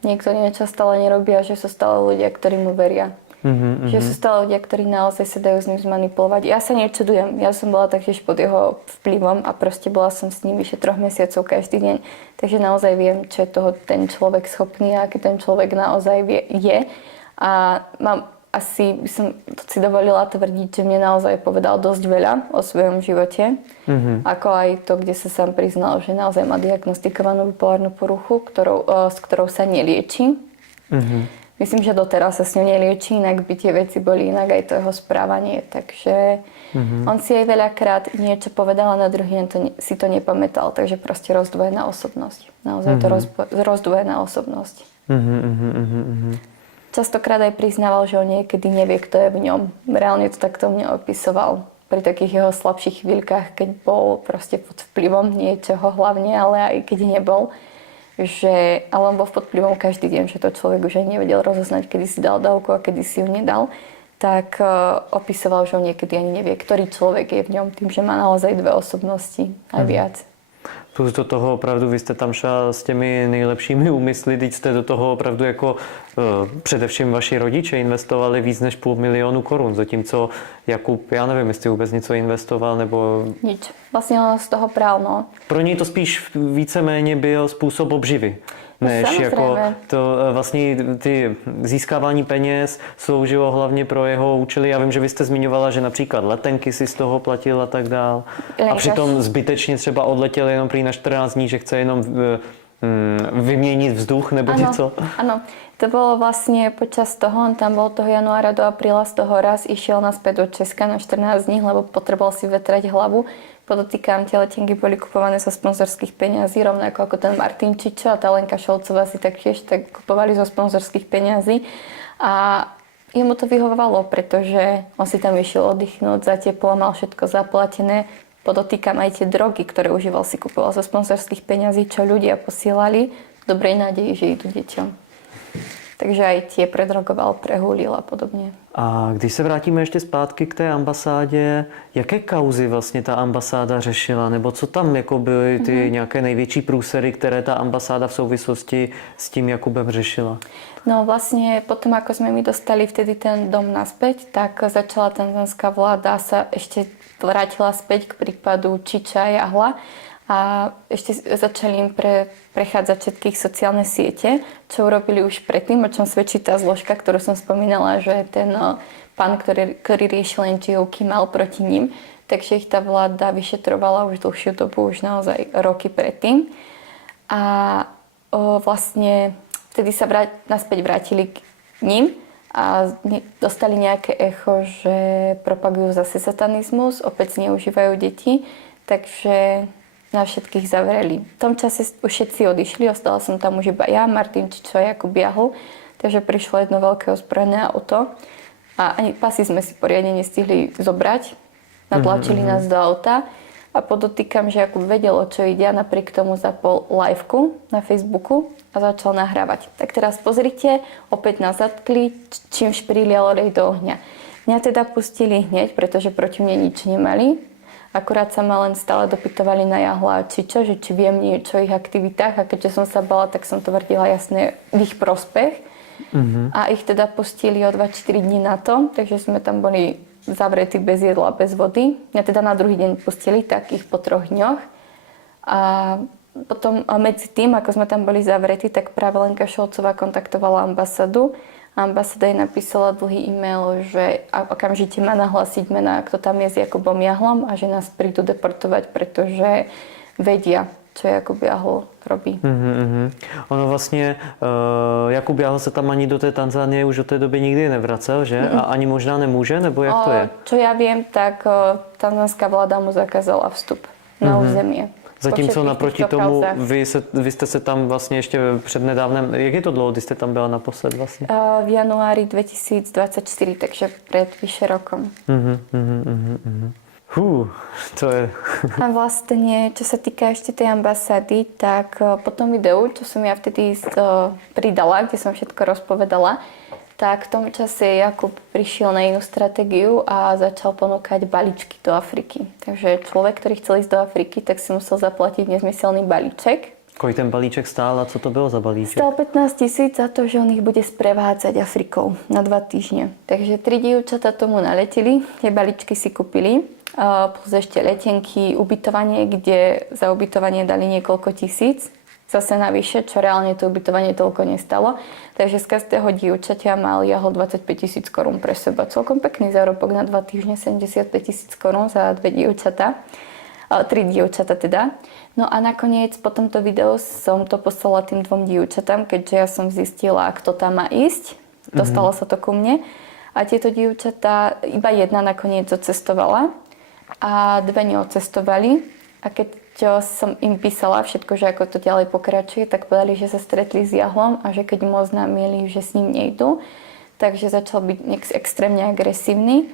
niekto niečo stále nerobí a že sú stále ľudia, ktorí mu veria. Že sú stále ľudia, ktorí naozaj sa dajú s ním zmanipulovať. Ja sa nečudujem. Ja som bola taktiež pod jeho vplyvom a proste bola som s ním vyše 3 mesiacov každý deň. Takže naozaj viem, čo je toho ten človek schopný a aký ten človek naozaj je. A mám asi by som si dovolila tvrdiť, že mne naozaj povedal dosť veľa o svojom živote. Ako aj to, kde sa sám priznal, že naozaj má diagnostikovanú bipolárnu poruchu, s ktorou sa nelieči. Myslím, že doteraz sa s ňou nelieči, inak by tie veci boli inak aj to jeho správanie. Takže on si aj veľakrát niečo povedal a na druhý deň si to nepamätal. Takže proste rozdvojená osobnosť. Naozaj to rozdvojená osobnosť. Častokrát aj priznával, že on niekedy nevie, kto je v ňom. Reálne to takto mne opisoval. Pri takých jeho slabších chvíľkach, keď bol proste pod vplyvom niečoho hlavne, ale aj keď nebol. Ale on bol pod vplyvom každý deň, že to človek už aj nevedel rozoznať, kedy si dal dávku a kedy si ju nedal, tak opisoval, že on niekedy ani nevie, ktorý človek je v ňom, tým, že má naozaj 2 osobnosti, aj viac. Plus do toho opravdu vy jste tam šla s těmi nejlepšími úmysly, teď jste do toho opravdu jako především vaši rodiče investovali víc než 500 000 korun, zatímco Jakub, já nevím, jestli vůbec něco investoval, nebo... Nič. Vlastně on z toho prál, no. Pro něj to spíš víceméně byl způsob obživy. Než jako to vlastně ty získávání peněz sloužilo hlavně pro jeho účely. Já vím, že vy jste zmiňovala, že například letenky si z toho platil a tak dál. A přitom zbytečně třeba odletěl jenom prý na 14 dní, že chce jenom vyměnit vzduch nebo něco. Áno, To bolo vlastne počas toho, on tam bol toho januára do apríla, z toho raz išiel naspäť do Česka na 14 dní, lebo potreboval si vetrať hlavu. Podotýkam, tie letenky boli kupované zo sponzorských peňazí, rovnako ako ten Martin Čičo a tá Lenka Šolcová si taktiež tak kupovali zo sponzorských peňazí. A jemu to vyhovovalo, pretože on si tam išiel oddychnúť, za teplo, mal všetko zaplatené. Podotýkam aj tie drogy, ktoré užíval, si kupoval zo sponzorských peňazí, čo ľudia posielali v dobrej nádeji, že idú deťom. Takže aj tie predrogoval, prehúlil a podobně. A když se vrátíme ještě zpátky k té ambasádě, jaké kauzy vlastně ta ambasáda řešila? Nebo co tam jako byly ty nějaké největší průsery, které ta ambasáda v souvislosti s tím Jakubem řešila? No vlastne potom, ako sme my dostali vtedy ten dom naspäť, tak začala tanzánska vláda sa ešte vrátila späť k prípadu Čiča a Jahla. A ešte začali im prechádzať všetkých sociálne siete, čo urobili už predtým, o čom svedčí tá zložka, ktorú som spomínala, že ten pán, ktorý riešil NGO-ky, mal proti ním. Takže ich tá vláda vyšetrovala už dlhšiu dobu, už naozaj roky predtým. A vlastne vtedy sa naspäť vrátili k ním a dostali nejaké echo, že propagujú zase satanizmus, opäť zneužívajú deti, takže na všetkých zavreli. V tom čase už všetci odišli, ostala som tam už iba ja, Martin Čičo a Jakub Jahl, takže prišlo jedno veľké ozbrojené auto a ani pasy sme si poriadne nestihli zobrať, natlačili nás do auta a podotýkam, že Jakub vedel, o čo ide a napriek tomu zapol liveku na Facebooku a začal nahrávať. Tak teraz pozrite, opäť nás zatkli, čím šprilial olej do ohňa. Mňa teda pustili hneď, pretože proti mne nič nemali. Akurát sa ma len stále dopytovali na Jahla a Čičo, že či viem niečo o ich aktivitách a keďže som sa bala, tak som tvrdila jasne v ich prospech. A ich teda pustili o 2-4 dní na to, takže sme tam boli zavretí bez jedla, bez vody. Mňa teda na druhý deň pustili, tak ich po 3 dňoch. A potom medzi tým, ako sme tam boli zavretí, tak práve Lenka Šolcová kontaktovala ambasádu. Ambasáda jej napísala dlhý e-mail, že okamžite má nahlásiť mená, kto tam je s Jakubom Jahlom a že nás prídu deportovať, pretože vedia, čo Jakub Jahl robí. Ono vlastně, Jakub Jahl se tam ani do té Tanzánie už od té doby nikdy nevracel, že? A ani možná nemůže, nebo jak to je? Čo ja viem, tak tanzánska vláda mu zakázala vstup na územie. Zatímco naproti tomu, vy jste se tam vlastně ještě přednedávnem, jak je to dlouho, kdy jste tam byla naposled vlastně? V januári 2024, takže pred vyše rokom. To je... A vlastne, čo sa týka ešte tej ambasády, tak po tom videu, čo som ja vtedy pridala, kde som všetko rozpovedala, tak v tom čase Jakub prišiel na inú stratégiu a začal ponúkať balíčky do Afriky. Takže človek, ktorý chcel ísť do Afriky, tak si musel zaplatiť nezmyselný balíček. Kolik ten balíček stál a co to bylo za balíček? Stál 15 000 za to, že on ich bude sprevádzať Afrikou na 2 týždne. Takže 3 dievčatá tomu naleteli, tie balíčky si kúpili, plus ešte letenky, ubytovanie, kde za ubytovanie dali niekoľko tisíc. Zase navyše, čo reálne to ubytovanie toľko nestalo. Takže z každého dievčatia mal Jahl 25 000 korún pre seba. Celkom pekný zárobok na 2 týždne, 75 000 korún za 2 dievčatá. 3 dievčatá teda. No a nakoniec po tomto videu som to poslala tým 2 dievčatám, keďže ja som zistila, kto tam má ísť. Dostalo sa to ku mne. A tieto dievčatá, iba jedna nakoniec odcestovala a 2 neodcestovali. A keď som im písala všetko, že ako to ďalej pokračuje, tak povedali, že sa stretli s Jahlom a že keď mu oznámili, že s ním nejdu, takže začal byť extrémne agresívny.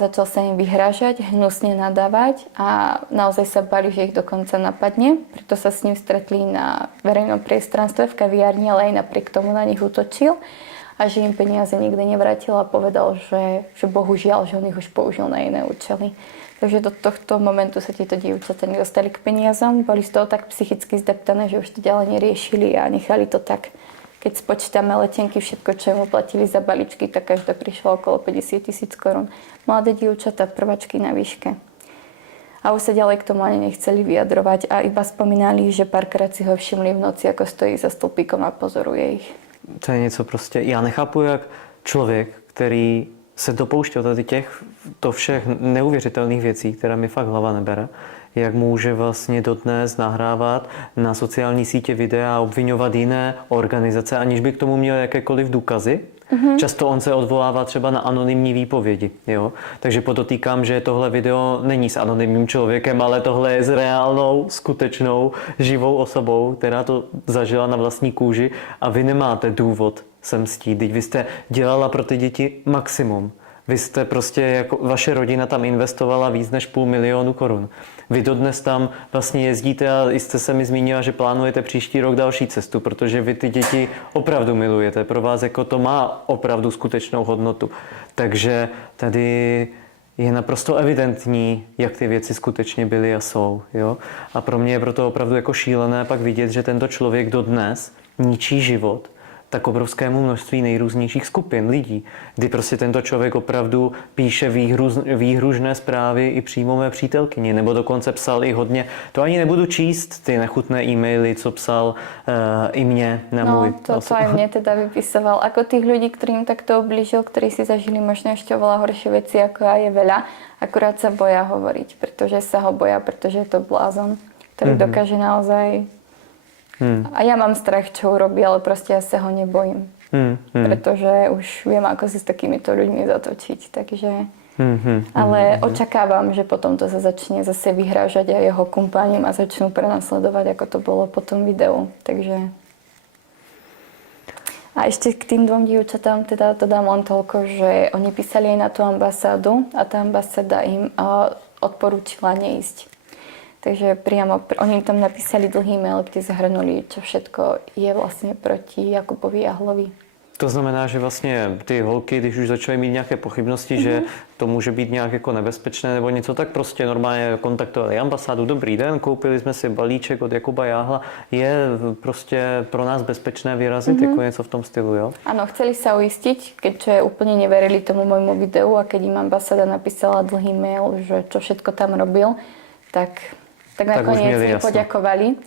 Začal sa im vyhrážať, hnusne nadávať a naozaj sa bali, že ich dokonca napadne. Preto sa s ním stretli na verejnom priestranstve v kaviarni, ale aj napriek tomu na nich útočil a že im peniaze nikdy nevrátil a povedal, že bohužiaľ, že on ich už použil na iné účely. Takže do tohto momentu sa tieto dievčatá nedostali k peniazom, boli z toho tak psychicky zdeptané, že už to ďalej neriešili a nechali to tak. Keď spočítame letenky, všetko, čo im uplatili za balíčky, tak každá prišla okolo 50 000 korún. Mladé dievčatá, prvačky na výške. A už sa ďalej k tomu ani nechceli vyjadrovať a iba spomínali, že párkrát si ho všimli v noci, ako stojí za stĺpíkom a pozoruje ich. To je něco prostě, já nechápu, jak člověk, který se dopouštěl tady těchto všech neuvěřitelných věcí, které mi fakt hlava nebere, jak může vlastně dodnes nahrávat na sociální sítě videa a obvinovat jiné organizace, aniž by k tomu měl jakékoliv důkazy. Často on se odvolává třeba na anonymní výpovědi. Jo? Takže podotýkám, že tohle video není s anonymním člověkem, ale tohle je s reálnou, skutečnou, živou osobou, která to zažila na vlastní kůži a vy nemáte důvod se mstít. Teď vy jste dělala pro ty děti maximum. Vy jste prostě, jako vaše rodina tam investovala víc než 500 000 korun. Vy dodnes tam vlastně jezdíte a jste se mi zmínila, že plánujete příští rok další cestu, protože vy ty děti opravdu milujete. Pro vás jako to má opravdu skutečnou hodnotu. Takže tady je naprosto evidentní, jak ty věci skutečně byly a jsou. Jo? A pro mě je proto opravdu jako šílené pak vidět, že tento člověk dodnes ničí život tak obrovskému množství nejrůznějších skupin lidí, kdy prostě tento člověk opravdu píše výhružné zprávy i přímo mé přítelkyni, nebo dokonce psal i hodně, to ani nebudu číst, ty nechutné e-maily, co psal i mě na můj... No, to aj mne teda vypisoval. Ako tých ľudí, ktorým takto oblížil, ktorí si zažili možno ešte oveľa horšie veci, ako ja, je veľa. Akurát sa boja hovoriť, pretože sa ho boja, pretože je to blázon, ktorý dokáže naozaj... A ja mám strach, čo urobí, ale proste ja sa ho nebojím. Pretože už viem, ako si s takýmito ľuďmi zatočiť. Takže... Ale očakávam, že potom to sa začne zase vyhrážať aj jeho kumpánim a začnú prenasledovať, ako to bolo po tom videu. Takže... A ešte k tým dvom dievčatám teda dodám len toľko, že oni písali aj na tú ambasádu a tá ambasáda im odporúčila neísť. Takže priamo, oni tam napísali dlhý mail, kde zahrnuli, čo všetko je vlastně proti Jakubovi Jahlovi. To znamená, že vlastně ty holky, když už začaly mít nějaké pochybnosti, že to může být nějak jako nebezpečné nebo něco, tak prostě normálně kontaktovali ambasádu. Dobrý den, koupili jsme si balíček od Jakuba Jáhla. Je prostě pro nás bezpečné vyrazit, jako něco v tom stylu, jo? Áno, chceli sa uistiť, keďže úplne neverili tomu môjmu videu a keď im ambasáda napísala dlhý mail, že čo všetko tam robil, tak nakoniec mi poďakovali.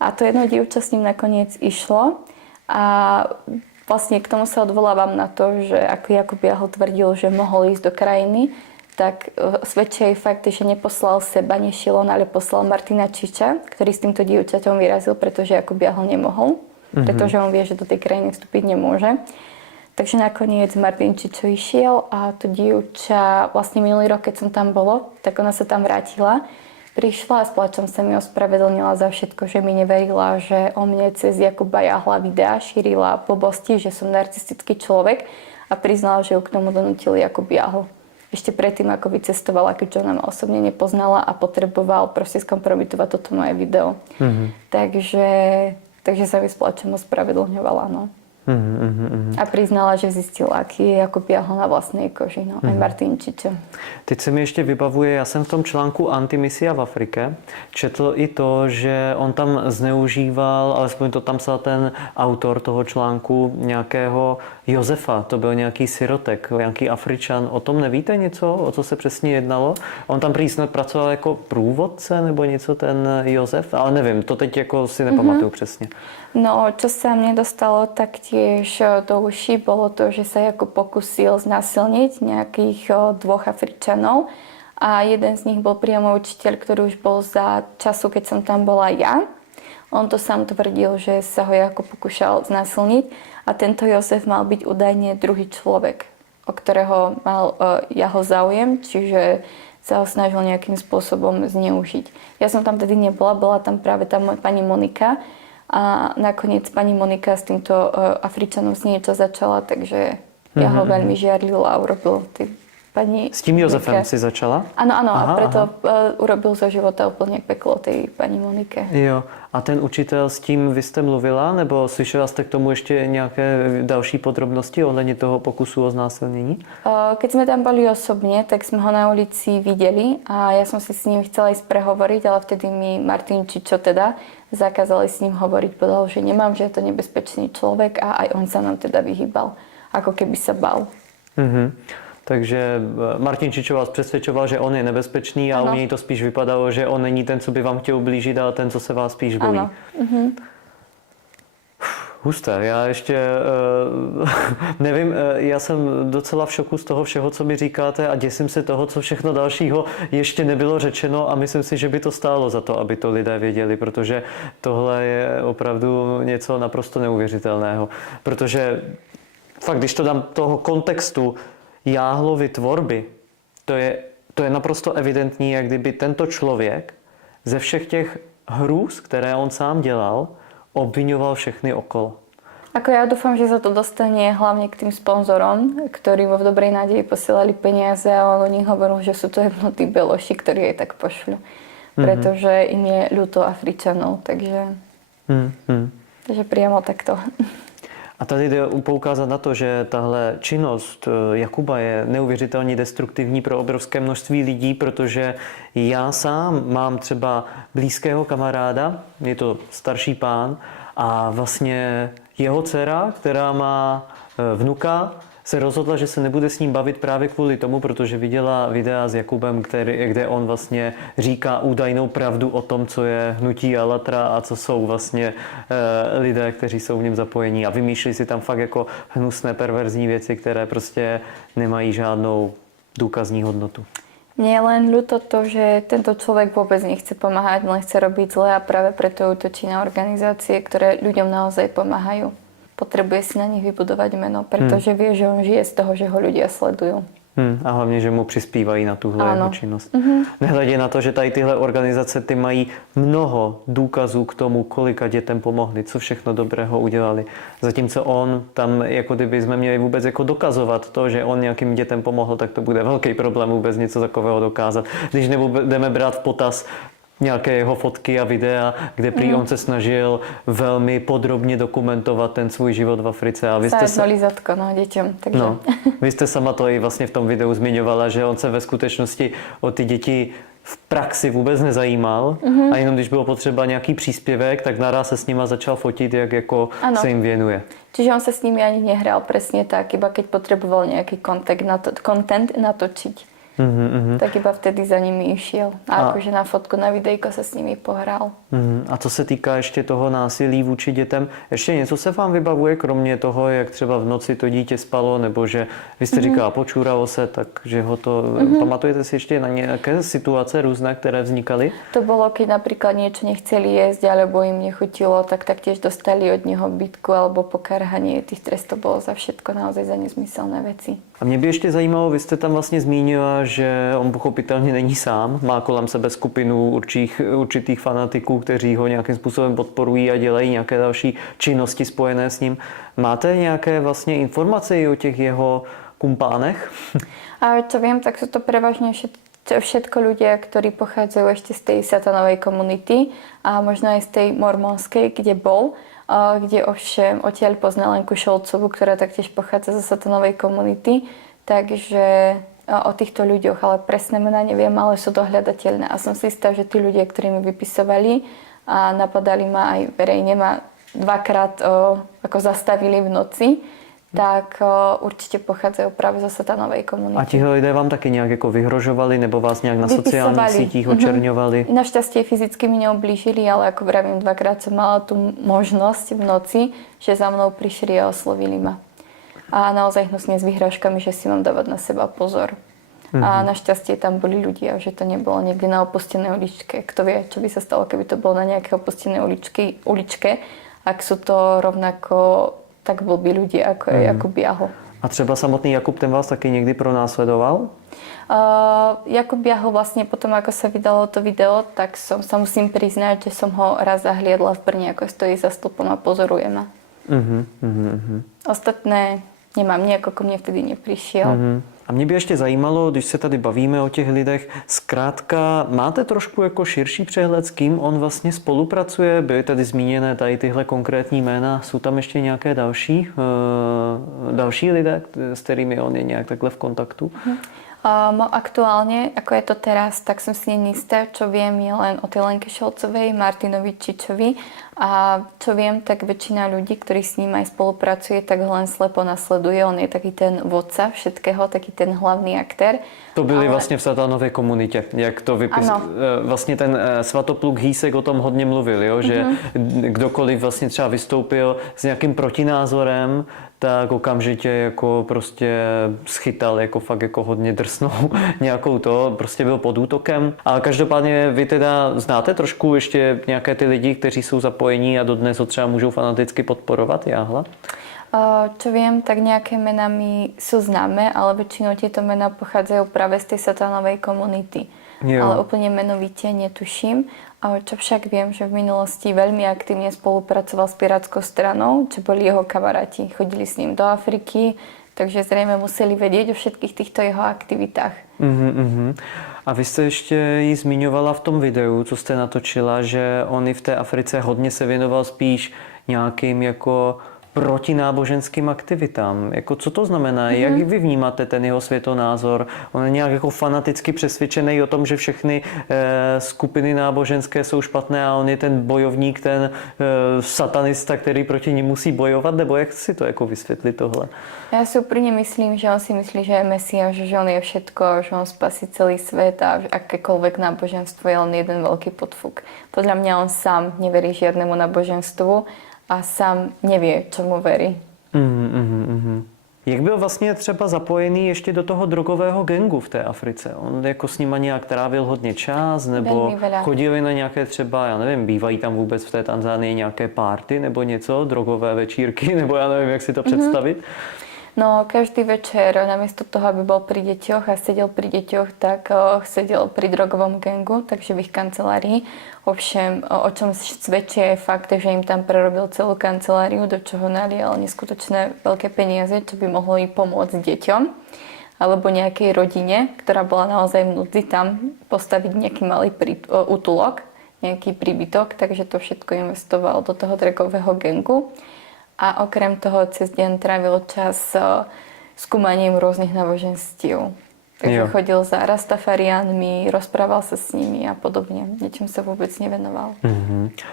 A to jedno dievča s ním nakoniec išlo a vlastne k tomu sa odvolávam na to, že ako Jakub Jahl tvrdil, že mohol ísť do krajiny, tak svedčí aj fakt, že neposlal seba, nešiel on, ale poslal Martina Čiča, ktorý s týmto dievčaťom vyrazil, pretože Jakub Jahl nemohol, pretože on vie, že do tej krajiny vstúpiť nemôže. Takže nakoniec Martin Čičo išiel a to dievča vlastne minulý rok, keď som tam bolo, tak ona sa tam vrátila. Prišla a s plačom sa mi ospravedlnila za všetko, že mi neverila, že o mne cez Jakuba Jahla videa šírila blbosti, že som narcistický človek a priznala, že ju k tomu donútil Jakub Jahl. Ešte predtým, ako vycestovala, keďže ona ma osobne nepoznala a potreboval proste skompromitovať toto moje video. Takže sa mi s plačom ospravedlňovala, no. A přiznala, že zjistila, aký je Jakub Jahl na vlastnej koži, no, aj Martin Čičo. Teď se mi ještě vybavuje, já jsem v tom článku Antimisia v Afrike četl i to, že on tam zneužíval, alespoň to tam psal ten autor toho článku, nějakého Josefa, to byl nějaký sirotek, nějaký Afričan. O tom nevíte něco, o co se přesně jednalo? On tam prý snad pracoval jako průvodce nebo něco, ten Josef, ale nevím, to teď jako si nepamatuju přesně. No, čo sa mne dostalo taktiež do uší, bolo to, že sa Jakub pokusil znásilniť nejakých 2 Afričanov a jeden z nich bol priamo učiteľ, ktorý už bol za času, keď som tam bola ja. On to sám tvrdil, že sa ho Jakub pokúšal znásilniť a tento Jozef mal byť údajne druhý človek, o ktorého mal jeho záujem, čiže sa ho snažil nejakým spôsobom zneužiť. Ja som tam tedy nebola, bola tam práve tá pani Monika. A nakoniec pani Monika s týmto Afričanom s niečo začala, takže ja ho veľmi žiarlil a urobil tej pani... S tím Josefem Monike. Si začala? Áno, a preto urobil zo života úplne peklo tej pani Monike. Jo, a ten učitel, s tím vy jste mluvila, nebo slyšela jste k tomu ještě nějaké další podrobnosti ohledně toho pokusu o znásilnění? Keď sme tam boli osobne, tak sme ho na ulici videli a ja som si s ním chcela ísť prehovoriť, ale vtedy mi Martin Čičo teda zakázali s ním hovoriť, povedal, že nemám, že je to nebezpečný človek a aj on sa nám teda vyhýbal, ako keby sa bál. Takže Martin Čičo vás přesvědčoval, že on je nebezpečný a u něj to spíš vypadalo, že on není ten, co by vám chtěl ublížit, ale ten, co se vás spíš bojí. Husté, já ještě nevím, já jsem docela v šoku z toho všeho, co mi říkáte a děsím se toho, co všechno dalšího ještě nebylo řečeno a myslím si, že by to stálo za to, aby to lidé věděli, protože tohle je opravdu něco naprosto neuvěřitelného. Protože fakt, když to dám toho kontextu Jáhlovy tvorby, to je naprosto evidentní, jak kdyby tento člověk ze všech těch hrůz, které on sám dělal, obviňoval všechny okolo. Ako ja dúfam, že sa to dostane hlavne k tým sponzorom, ktorí vo v dobrej nádeji posielali peniaze a on o nich hovoril, že sú to jednotí beloši, ktorí aj tak pošľú. Pretože im je ľúto Afričanov, takže priamo takto. A tady jde poukázat na to, že tahle činnost Jakuba je neuvěřitelně destruktivní pro obrovské množství lidí, protože já sám mám třeba blízkého kamaráda, je to starší pán, a vlastně jeho dcera, která má vnuka, se rozhodla, že se nebude s ním bavit právě kvůli tomu, protože viděla videa s Jakubem, kde on vlastně říká údajnou pravdu o tom, co je hnutí Alatra a co jsou vlastně lidé, kteří jsou v něm zapojení a vymýšlí si tam fakt jako hnusné, perverzní věci, které prostě nemají žádnou důkazní hodnotu. Mne je len ľúto to, že tento človek vôbec nechce pomáhať, len chce robiť zle a práve preto útočí na organizácie, ktoré ľuďom naozaj pomáhajú. Potrebuje si na nich vybudovať meno, pretože vie, že on žije z toho, že ho ľudia sledujú. A hlavně, že mu přispívají na tuhle jeho činnost. Nehledě na to, že tady tyhle organizace ty mají mnoho důkazů k tomu, kolika dětem pomohli, co všechno dobrého udělali. Zatímco on tam, jako kdyby jsme měli vůbec jako dokazovat to, že on nějakým dětem pomohl, tak to bude velký problém vůbec něco takového dokázat. Když nebudeme brát v potaz nějaké jeho fotky a videa, kde prý on se snažil velmi podrobně dokumentovat ten svůj život v Africe. A vy jste lizatko, děťom. Takže. No, vy jste sama to i vlastně v tom videu zmiňovala, že on se ve skutečnosti o ty děti v praxi vůbec nezajímal a jenom když bylo potřeba nějaký příspěvek, tak naraz se s nima začal fotit, jak jako se jim věnuje. Čiže on se s nimi ani nehral presne tak, iba keď potreboval nejaký content natočiť. Tak iba vtedy za nimi išiel. A akože na fotku, na videjko se s nimi pohrál. A co se týká ještě toho násilí vůči dětem, ještě něco se vám vybavuje, kromě toho, jak třeba v noci to dítě spalo, nebo že vy jste říkala, počúralo se, takže ho to... Pamatujete si ještě na nějaké situace různé, které vznikaly? To bolo, keď napríklad niečo nechceli jesť, alebo im nechutilo, tak taktiež dostali od neho bitku alebo pokarhanie. Tých trestov bolo za všetko, naozaj za nezmyselné veci. A mě by ještě zajímalo, vy jste tam vlastně zmínila, že on pochopitelně není sám, má kolem sebe skupinu určitých fanatiků, kteří ho nějakým způsobem podporují a dělají nějaké další činnosti spojené s ním. Máte nějaké vlastně informace o těch jeho kumpánech? A čo viem, tak sú to prevažne všetko ľudia, ktorí pochádzajú ešte z tej satanovej komunity a možno aj z tej mormonskej, kde bol, kde ovšem odtiaľ poznal Lenku Šolcovú, ktorá taktiež pochádza zo satanovej komunity. Takže o týchto ľuďoch, ale presné mená neviem, ale sú dohľadateľné. A som si istá, že tí ľudia, ktorí mi vypisovali a napadali ma aj verejne, ma dvakrát ako zastavili v noci, tak určitě pochádzajú právě zo satanovej komunity. A tihle lidé vám taky nějak jako vyhrožovali nebo vás nějak na sociálních sítích očerňovali? Našťastie fyzicky mi neoblížili, ale ako vravím, dvakrát som mala tú možnosť v noci, že za mnou prišli a oslovili ma. A naozaj hnusne s vyhrážkami, že si mám dávať na seba pozor. A našťastie tam boli ľudia, že to nebolo niekde na opustenej uličke. Kto vie, čo by sa stalo, keby to bolo na nejakej opustenej uličke, ak sú to rovnako tak blbí ľudia, ako je Jakub Jáhol. A třeba samotný Jakub, ten vás taky někdy pronásledoval? Jakub Jáhol vlastne potom, ako sa vydalo to video, tak sa musím priznať, že som ho raz zahliadla v Brne, ako stojí za stĺpom a pozoruje ma. Ostatné nemám, nejako ko mne vtedy neprišiel. A mě by ještě zajímalo, když se tady bavíme o těch lidech, zkrátka máte trošku jako širší přehled, s kým on vlastně spolupracuje? Byly tady zmíněné tady tyhle konkrétní jména, jsou tam ještě nějaké další lidé, s kterými on je nějak takhle v kontaktu? Aktuálne, ako je to teraz, tak som si neistá. Čo viem, je len o tej Lenke Šolcovej, Martinovi Čičovi. A čo viem, tak väčšina ľudí, ktorí s ním aj spolupracuje, tak ho len slepo nasleduje. On je taký ten vodca všetkého, taký ten hlavný aktér. To byli vlastně v satanové komunitě, jak to vlastně ten Svatopluk Hýsek o tom hodně mluvil, jo? Že kdokoliv vlastně třeba vystoupil s nějakým protinázorem, tak okamžitě jako prostě schytal jako fakt jako hodně drsnou nějakou to, prostě byl pod útokem. A každopádně vy teda znáte trošku ještě nějaké ty lidi, kteří jsou zapojení a dodnes ho třeba můžou fanaticky podporovat, Jáhla? Čo viem, tak nejaké mená mi sú známe, ale väčšinou tieto mená pochádzajú práve z tej satanovej komunity. Jo. Ale úplne menovite netuším. Čo však viem, že v minulosti veľmi aktívne spolupracoval s Pirátskou stranou, čo boli jeho kamaráti. Chodili s ním do Afriky, takže zrejme museli vedieť o všetkých týchto jeho aktivitách. A vy jste ještě ji zmiňovala v tom videu, co jste natočila, že on i v té Africe hodně se věnoval spíš nějakým jako protináboženským aktivitám. Jako, co to znamená? Jak vy vnímáte ten jeho světonázor? On je nějak jako fanaticky přesvědčený o tom, že všechny skupiny náboženské jsou špatné a on je ten bojovník, ten satanista, který proti nim musí bojovat? Nebo jak si to jako vysvětlit tohle? Ja si úprimne myslím, že on si myslí, že je Mesiáš, že on je všetko, že on spasí celý svet a akékoľvek náboženstvo je len jeden veľký podfuk. Podľa mňa on sám neverí žiadnemu náboženstvu a sám nevie, čemu verí. Jak byl vlastně třeba zapojený ještě do toho drogového gangu v té Africe? On jako s nima nějak trávil hodně čas, nebo chodili na nějaké třeba, já nevím, bývají tam vůbec v té Tanzánii nějaké party nebo něco, drogové večírky, nebo já nevím, jak si to představit? No, každý večer, namiesto toho, aby bol pri deťoch a sedel pri deťoch, tak sedel pri drogovom gangu, takže v ich kancelárii. Ovšem, o čom svedčí je fakt, že im tam prerobil celú kanceláriu, do čoho nalial neskutočné veľké peniaze, čo by mohlo i pomôcť deťom alebo nejakej rodine, ktorá bola naozaj v núdzi, tam postaviť nejaký malý útulok, nejaký príbytok, takže to všetko investoval do toho drogového gangu. A okrem toho cez deň trávil čas skúmaním rôznych náboženstiev. Takže chodil za Rastafariánmi, rozprával sa s nimi a podobne. Ničím sa vôbec nevenoval.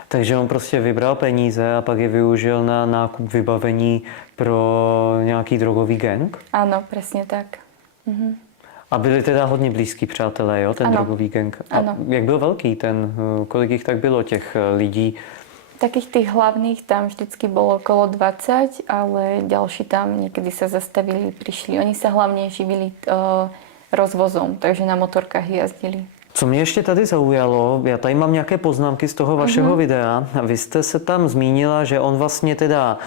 Takže on prostě vybral peníze a pak je využil na nákup vybavení pro nějaký drogový gang? Áno, presne tak. A byli teda hodně blízkí přátelé, jo, ten drogový gang? A jak byl velký ten, kolik jich tak bylo těch lidí? Takých tých hlavných tam vždycky bolo okolo 20, ale ďalší tam niekedy sa zastavili, prišli. Oni sa hlavne živili rozvozom, takže na motorkách jazdili. Co mě ještě tady zaujalo, já tady mám nějaké poznámky z toho vašeho videa. Vy jste se tam zmínila, že on vlastně teda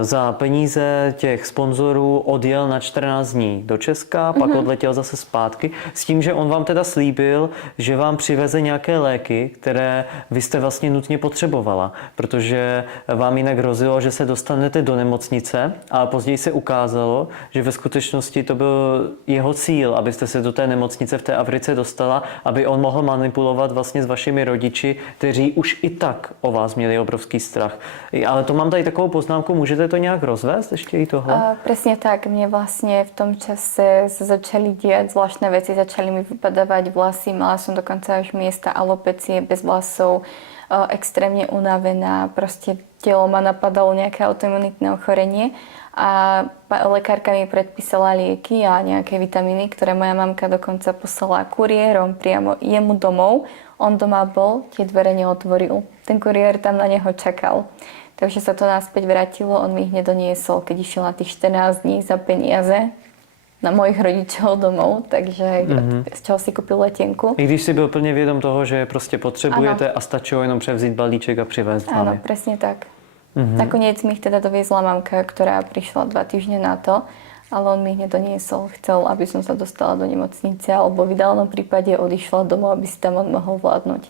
za peníze těch sponzorů odjel na 14 dní do Česka, pak odletěl zase zpátky, s tím, že on vám teda slíbil, že vám přiveze nějaké léky, které vy jste vlastně nutně potřebovala, protože vám jinak hrozilo, že se dostanete do nemocnice, a později se ukázalo, že ve skutečnosti to byl jeho cíl, abyste se do té nemocnice v té Africe dostala, aby on mohl manipulovat vlastně s vašimi rodiči, kteří už i tak o vás měli obrovský strach. Ale to mám tady takovou poznámku, můžete to nějak rozvést ještě i tohle? Presne tak, mne vlastne v tom čase sa začali diať zvláštne veci, začali mi vypadávať vlasy, mala som dokonca až miesta alopecie bez vlasov, extrémne unavená, proste telo ma napadalo nejaké autoimunitné ochorenie a lekárka mi predpísala lieky a nejaké vitamíny, ktoré moja mamka dokonca poslala kuriérom priamo jemu domov. On doma bol, tie dvere neotvoril. Ten kuriér tam na neho čakal. Takže sa to naspäť vrátilo, on mi ich nedoniesol, keď išiel na tých 14 dní za peniaze na mojich rodičov domov, takže z čeho si kúpil letenku. I když si byl plně vědom toho, že je prostě potřebujete a stačilo jenom převzít balíček a přivést vám. Áno, presne tak. Nakoniec mi ich teda doviezla mamka, ktorá prišla 2 týždne na to, ale on mi ich nedoniesol. Chcel, aby som sa dostala do nemocnice, alebo v ideálnom prípade odišla domov, aby si tam on mohol vládnuť.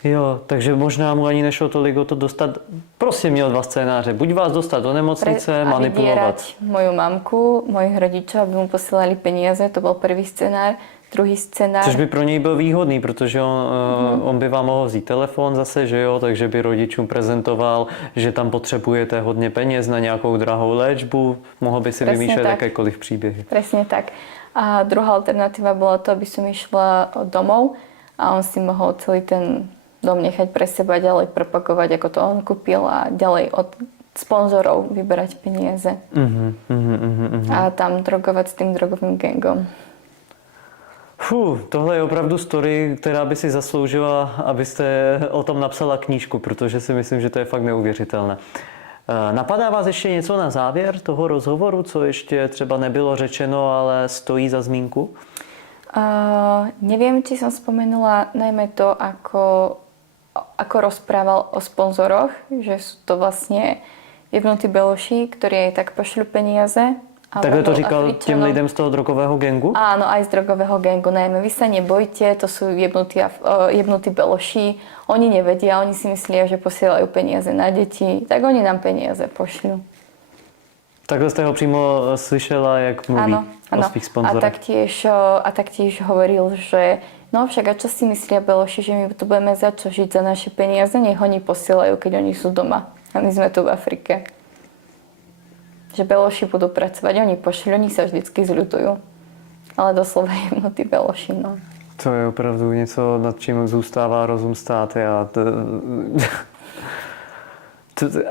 Jo, takže možná mu ani nešlo tolik o to dostat, prostě měl 2 scénáře. Buď vás dostat do nemocnice, manipulovat. Moju mamku, mojich rodičov, aby mu posielali peniaze, to bol prvý scenár. druhý scénář. Což by pro něj byl výhodný, protože on by vám mohl vzít telefon zase, že jo, takže by rodičům prezentoval, že tam potřebujete hodně peněz na nějakou drahou léčbu, mohl by si Presne vymýšlet tak. jakékoliv příběhy. Presne tak. A druhá alternatíva bola to, aby som išla domov a on si mohol celý ten dom nechať pre seba, ďalej propagovať, ako to on kúpil a ďalej od sponzorov vyberať peniaze. A tam drogovať s tým drogovým gangom. Tohle je opravdu story, která by si zasloužila, abyste o tom napsala knížku, protože si myslím, že to je fakt neuvěřitelné. Napadá vás ještě něco na závěr toho rozhovoru, co ještě třeba nebylo řečeno, ale stojí za zmínku? Neviem, či som spomenula najmä to, ako rozprával o sponzoroch, že sú to vlastne jebnutí beloši, ktorí aj tak pošľú peniaze. Takhle to říkal těm lidem z toho drogového gangu? Áno, aj z drogového gangu. Najmä vy sa nebojte, to sú jebnutí beloši. Oni nevedia, oni si myslia, že posielajú peniaze na deti, tak oni nám peniaze pošľú. Takhle jste ho přímo slyšela, jak mluví o svých sponzorech. A taktiež hovoril, že no však a čo si myslia beloši, že my tu budeme za čo žiť za naše peniaze, nech oni posielajú, keď oni sú doma. A my sme tu v Afrike. Že beloši budú pracovať, oni pošli, oni sa vždycky zľutujú. Ale doslova jemnutí beloši, no. To je opravdu něco, nad čím zůstává rozum stát.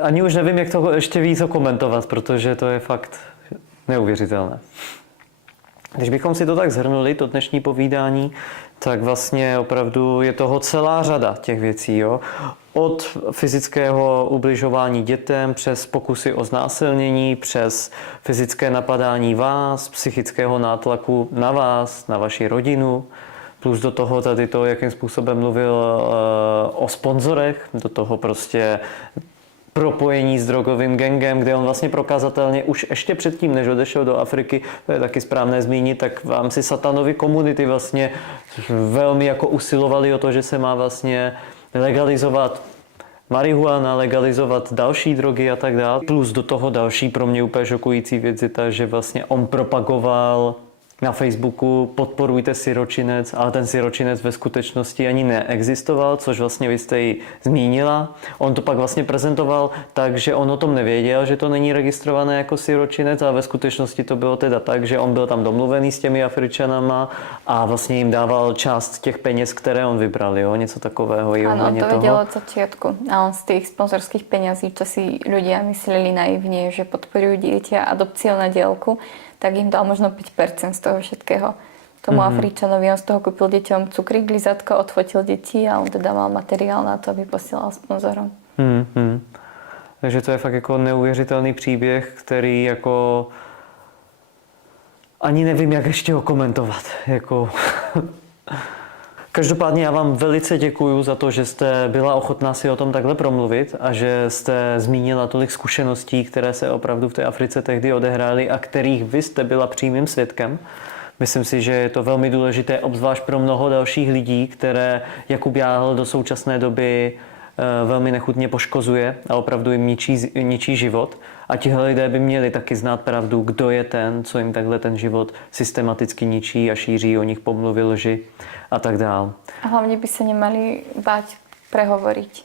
Ani už nevím, jak to ještě víc komentovat, protože to je fakt neuvěřitelné. Když bychom si to tak shrnuli, to dnešní povídání, tak vlastně opravdu je toho celá řada těch věcí. Jo? Od fyzického ubližování dětem, přes pokusy o znásilnění, přes fyzické napadání vás, psychického nátlaku na vás, na vaši rodinu, plus do toho tady to, jakým způsobem mluvil o sponzorech, do toho prostě propojení s drogovým gangem, kde on vlastně prokazatelně už ještě předtím, než odešel do Afriky, to je taky správné zmínit, tak v rámci satanovy komunity vlastně velmi jako usilovali o to, že se má vlastně legalizovat marihuana, legalizovat další drogy a tak dále. Plus do toho další pro mě úplně šokující věc je ta, že vlastně on propagoval na Facebooku podporujte siročinec, ale ten siročinec ve skutečnosti ani neexistoval, což vlastně vy jste ji zmínila. On to pak vlastně prezentoval tak, že on o tom nevěděl, že to není registrované jako siročinec, ale ve skutečnosti to bylo teda tak, že on byl tam domluvený s těmi Afričanama a vlastně jim dával část těch peněz, které on vybral, jo? Něco takového. Áno, to vedel od začiatku. A on z tých sponzorských peňazí, čo si ľudia mysleli naivne, že podporujú dieťa adopciou na diaľku, tak im dal možno 5% z toho všetkého. Tomu Afričanovi on z toho kúpil deťom cukrík, glizatko, odfotil deti a on teda mal materiál na to, aby posielal sponzorom. Takže to je fakt jako neuvěřitelný příběh, který jako ani nevím, jak ještě ho komentovat. Jako... Každopádně já vám velice děkuju za to, že jste byla ochotná si o tom takhle promluvit a že jste zmínila tolik zkušeností, které se opravdu v té Africe tehdy odehrály a kterých vy jste byla přímým svědkem. Myslím si, že je to velmi důležité, obzvlášť pro mnoho dalších lidí, které Jakub Jáhl do současné doby velmi nechutně poškozuje a opravdu jim ničí život. A tihle lidé by měli taky znát pravdu, kdo je ten, co jim takhle ten život systematicky ničí a šíří o nich pomluvy, lži a tak dál. A hlavně by se nemali báť prehovoriť.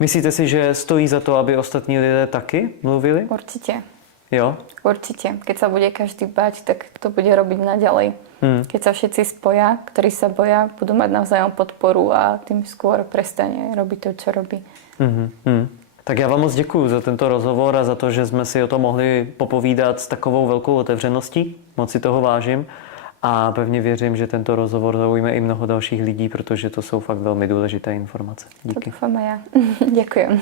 Myslíte si, že stojí za to, aby ostatní lidé taky mluvili? Určite. Jo? Určite. Keď sa bude každý báť, tak to bude robiť naďalej. Keď sa všetci spoja, ktorí sa boja, budú mať navzájom podporu a tým skôr prestane robiť to, čo robí. Tak já vám moc děkuju za tento rozhovor a za to, že jsme si o tom mohli popovídat s takovou velkou otevřeností. Moc si toho vážím a pevně věřím, že tento rozhovor zaujme i mnoho dalších lidí, protože to jsou fakt velmi důležité informace. Díky. To dúfam aj ja. Ďakujem.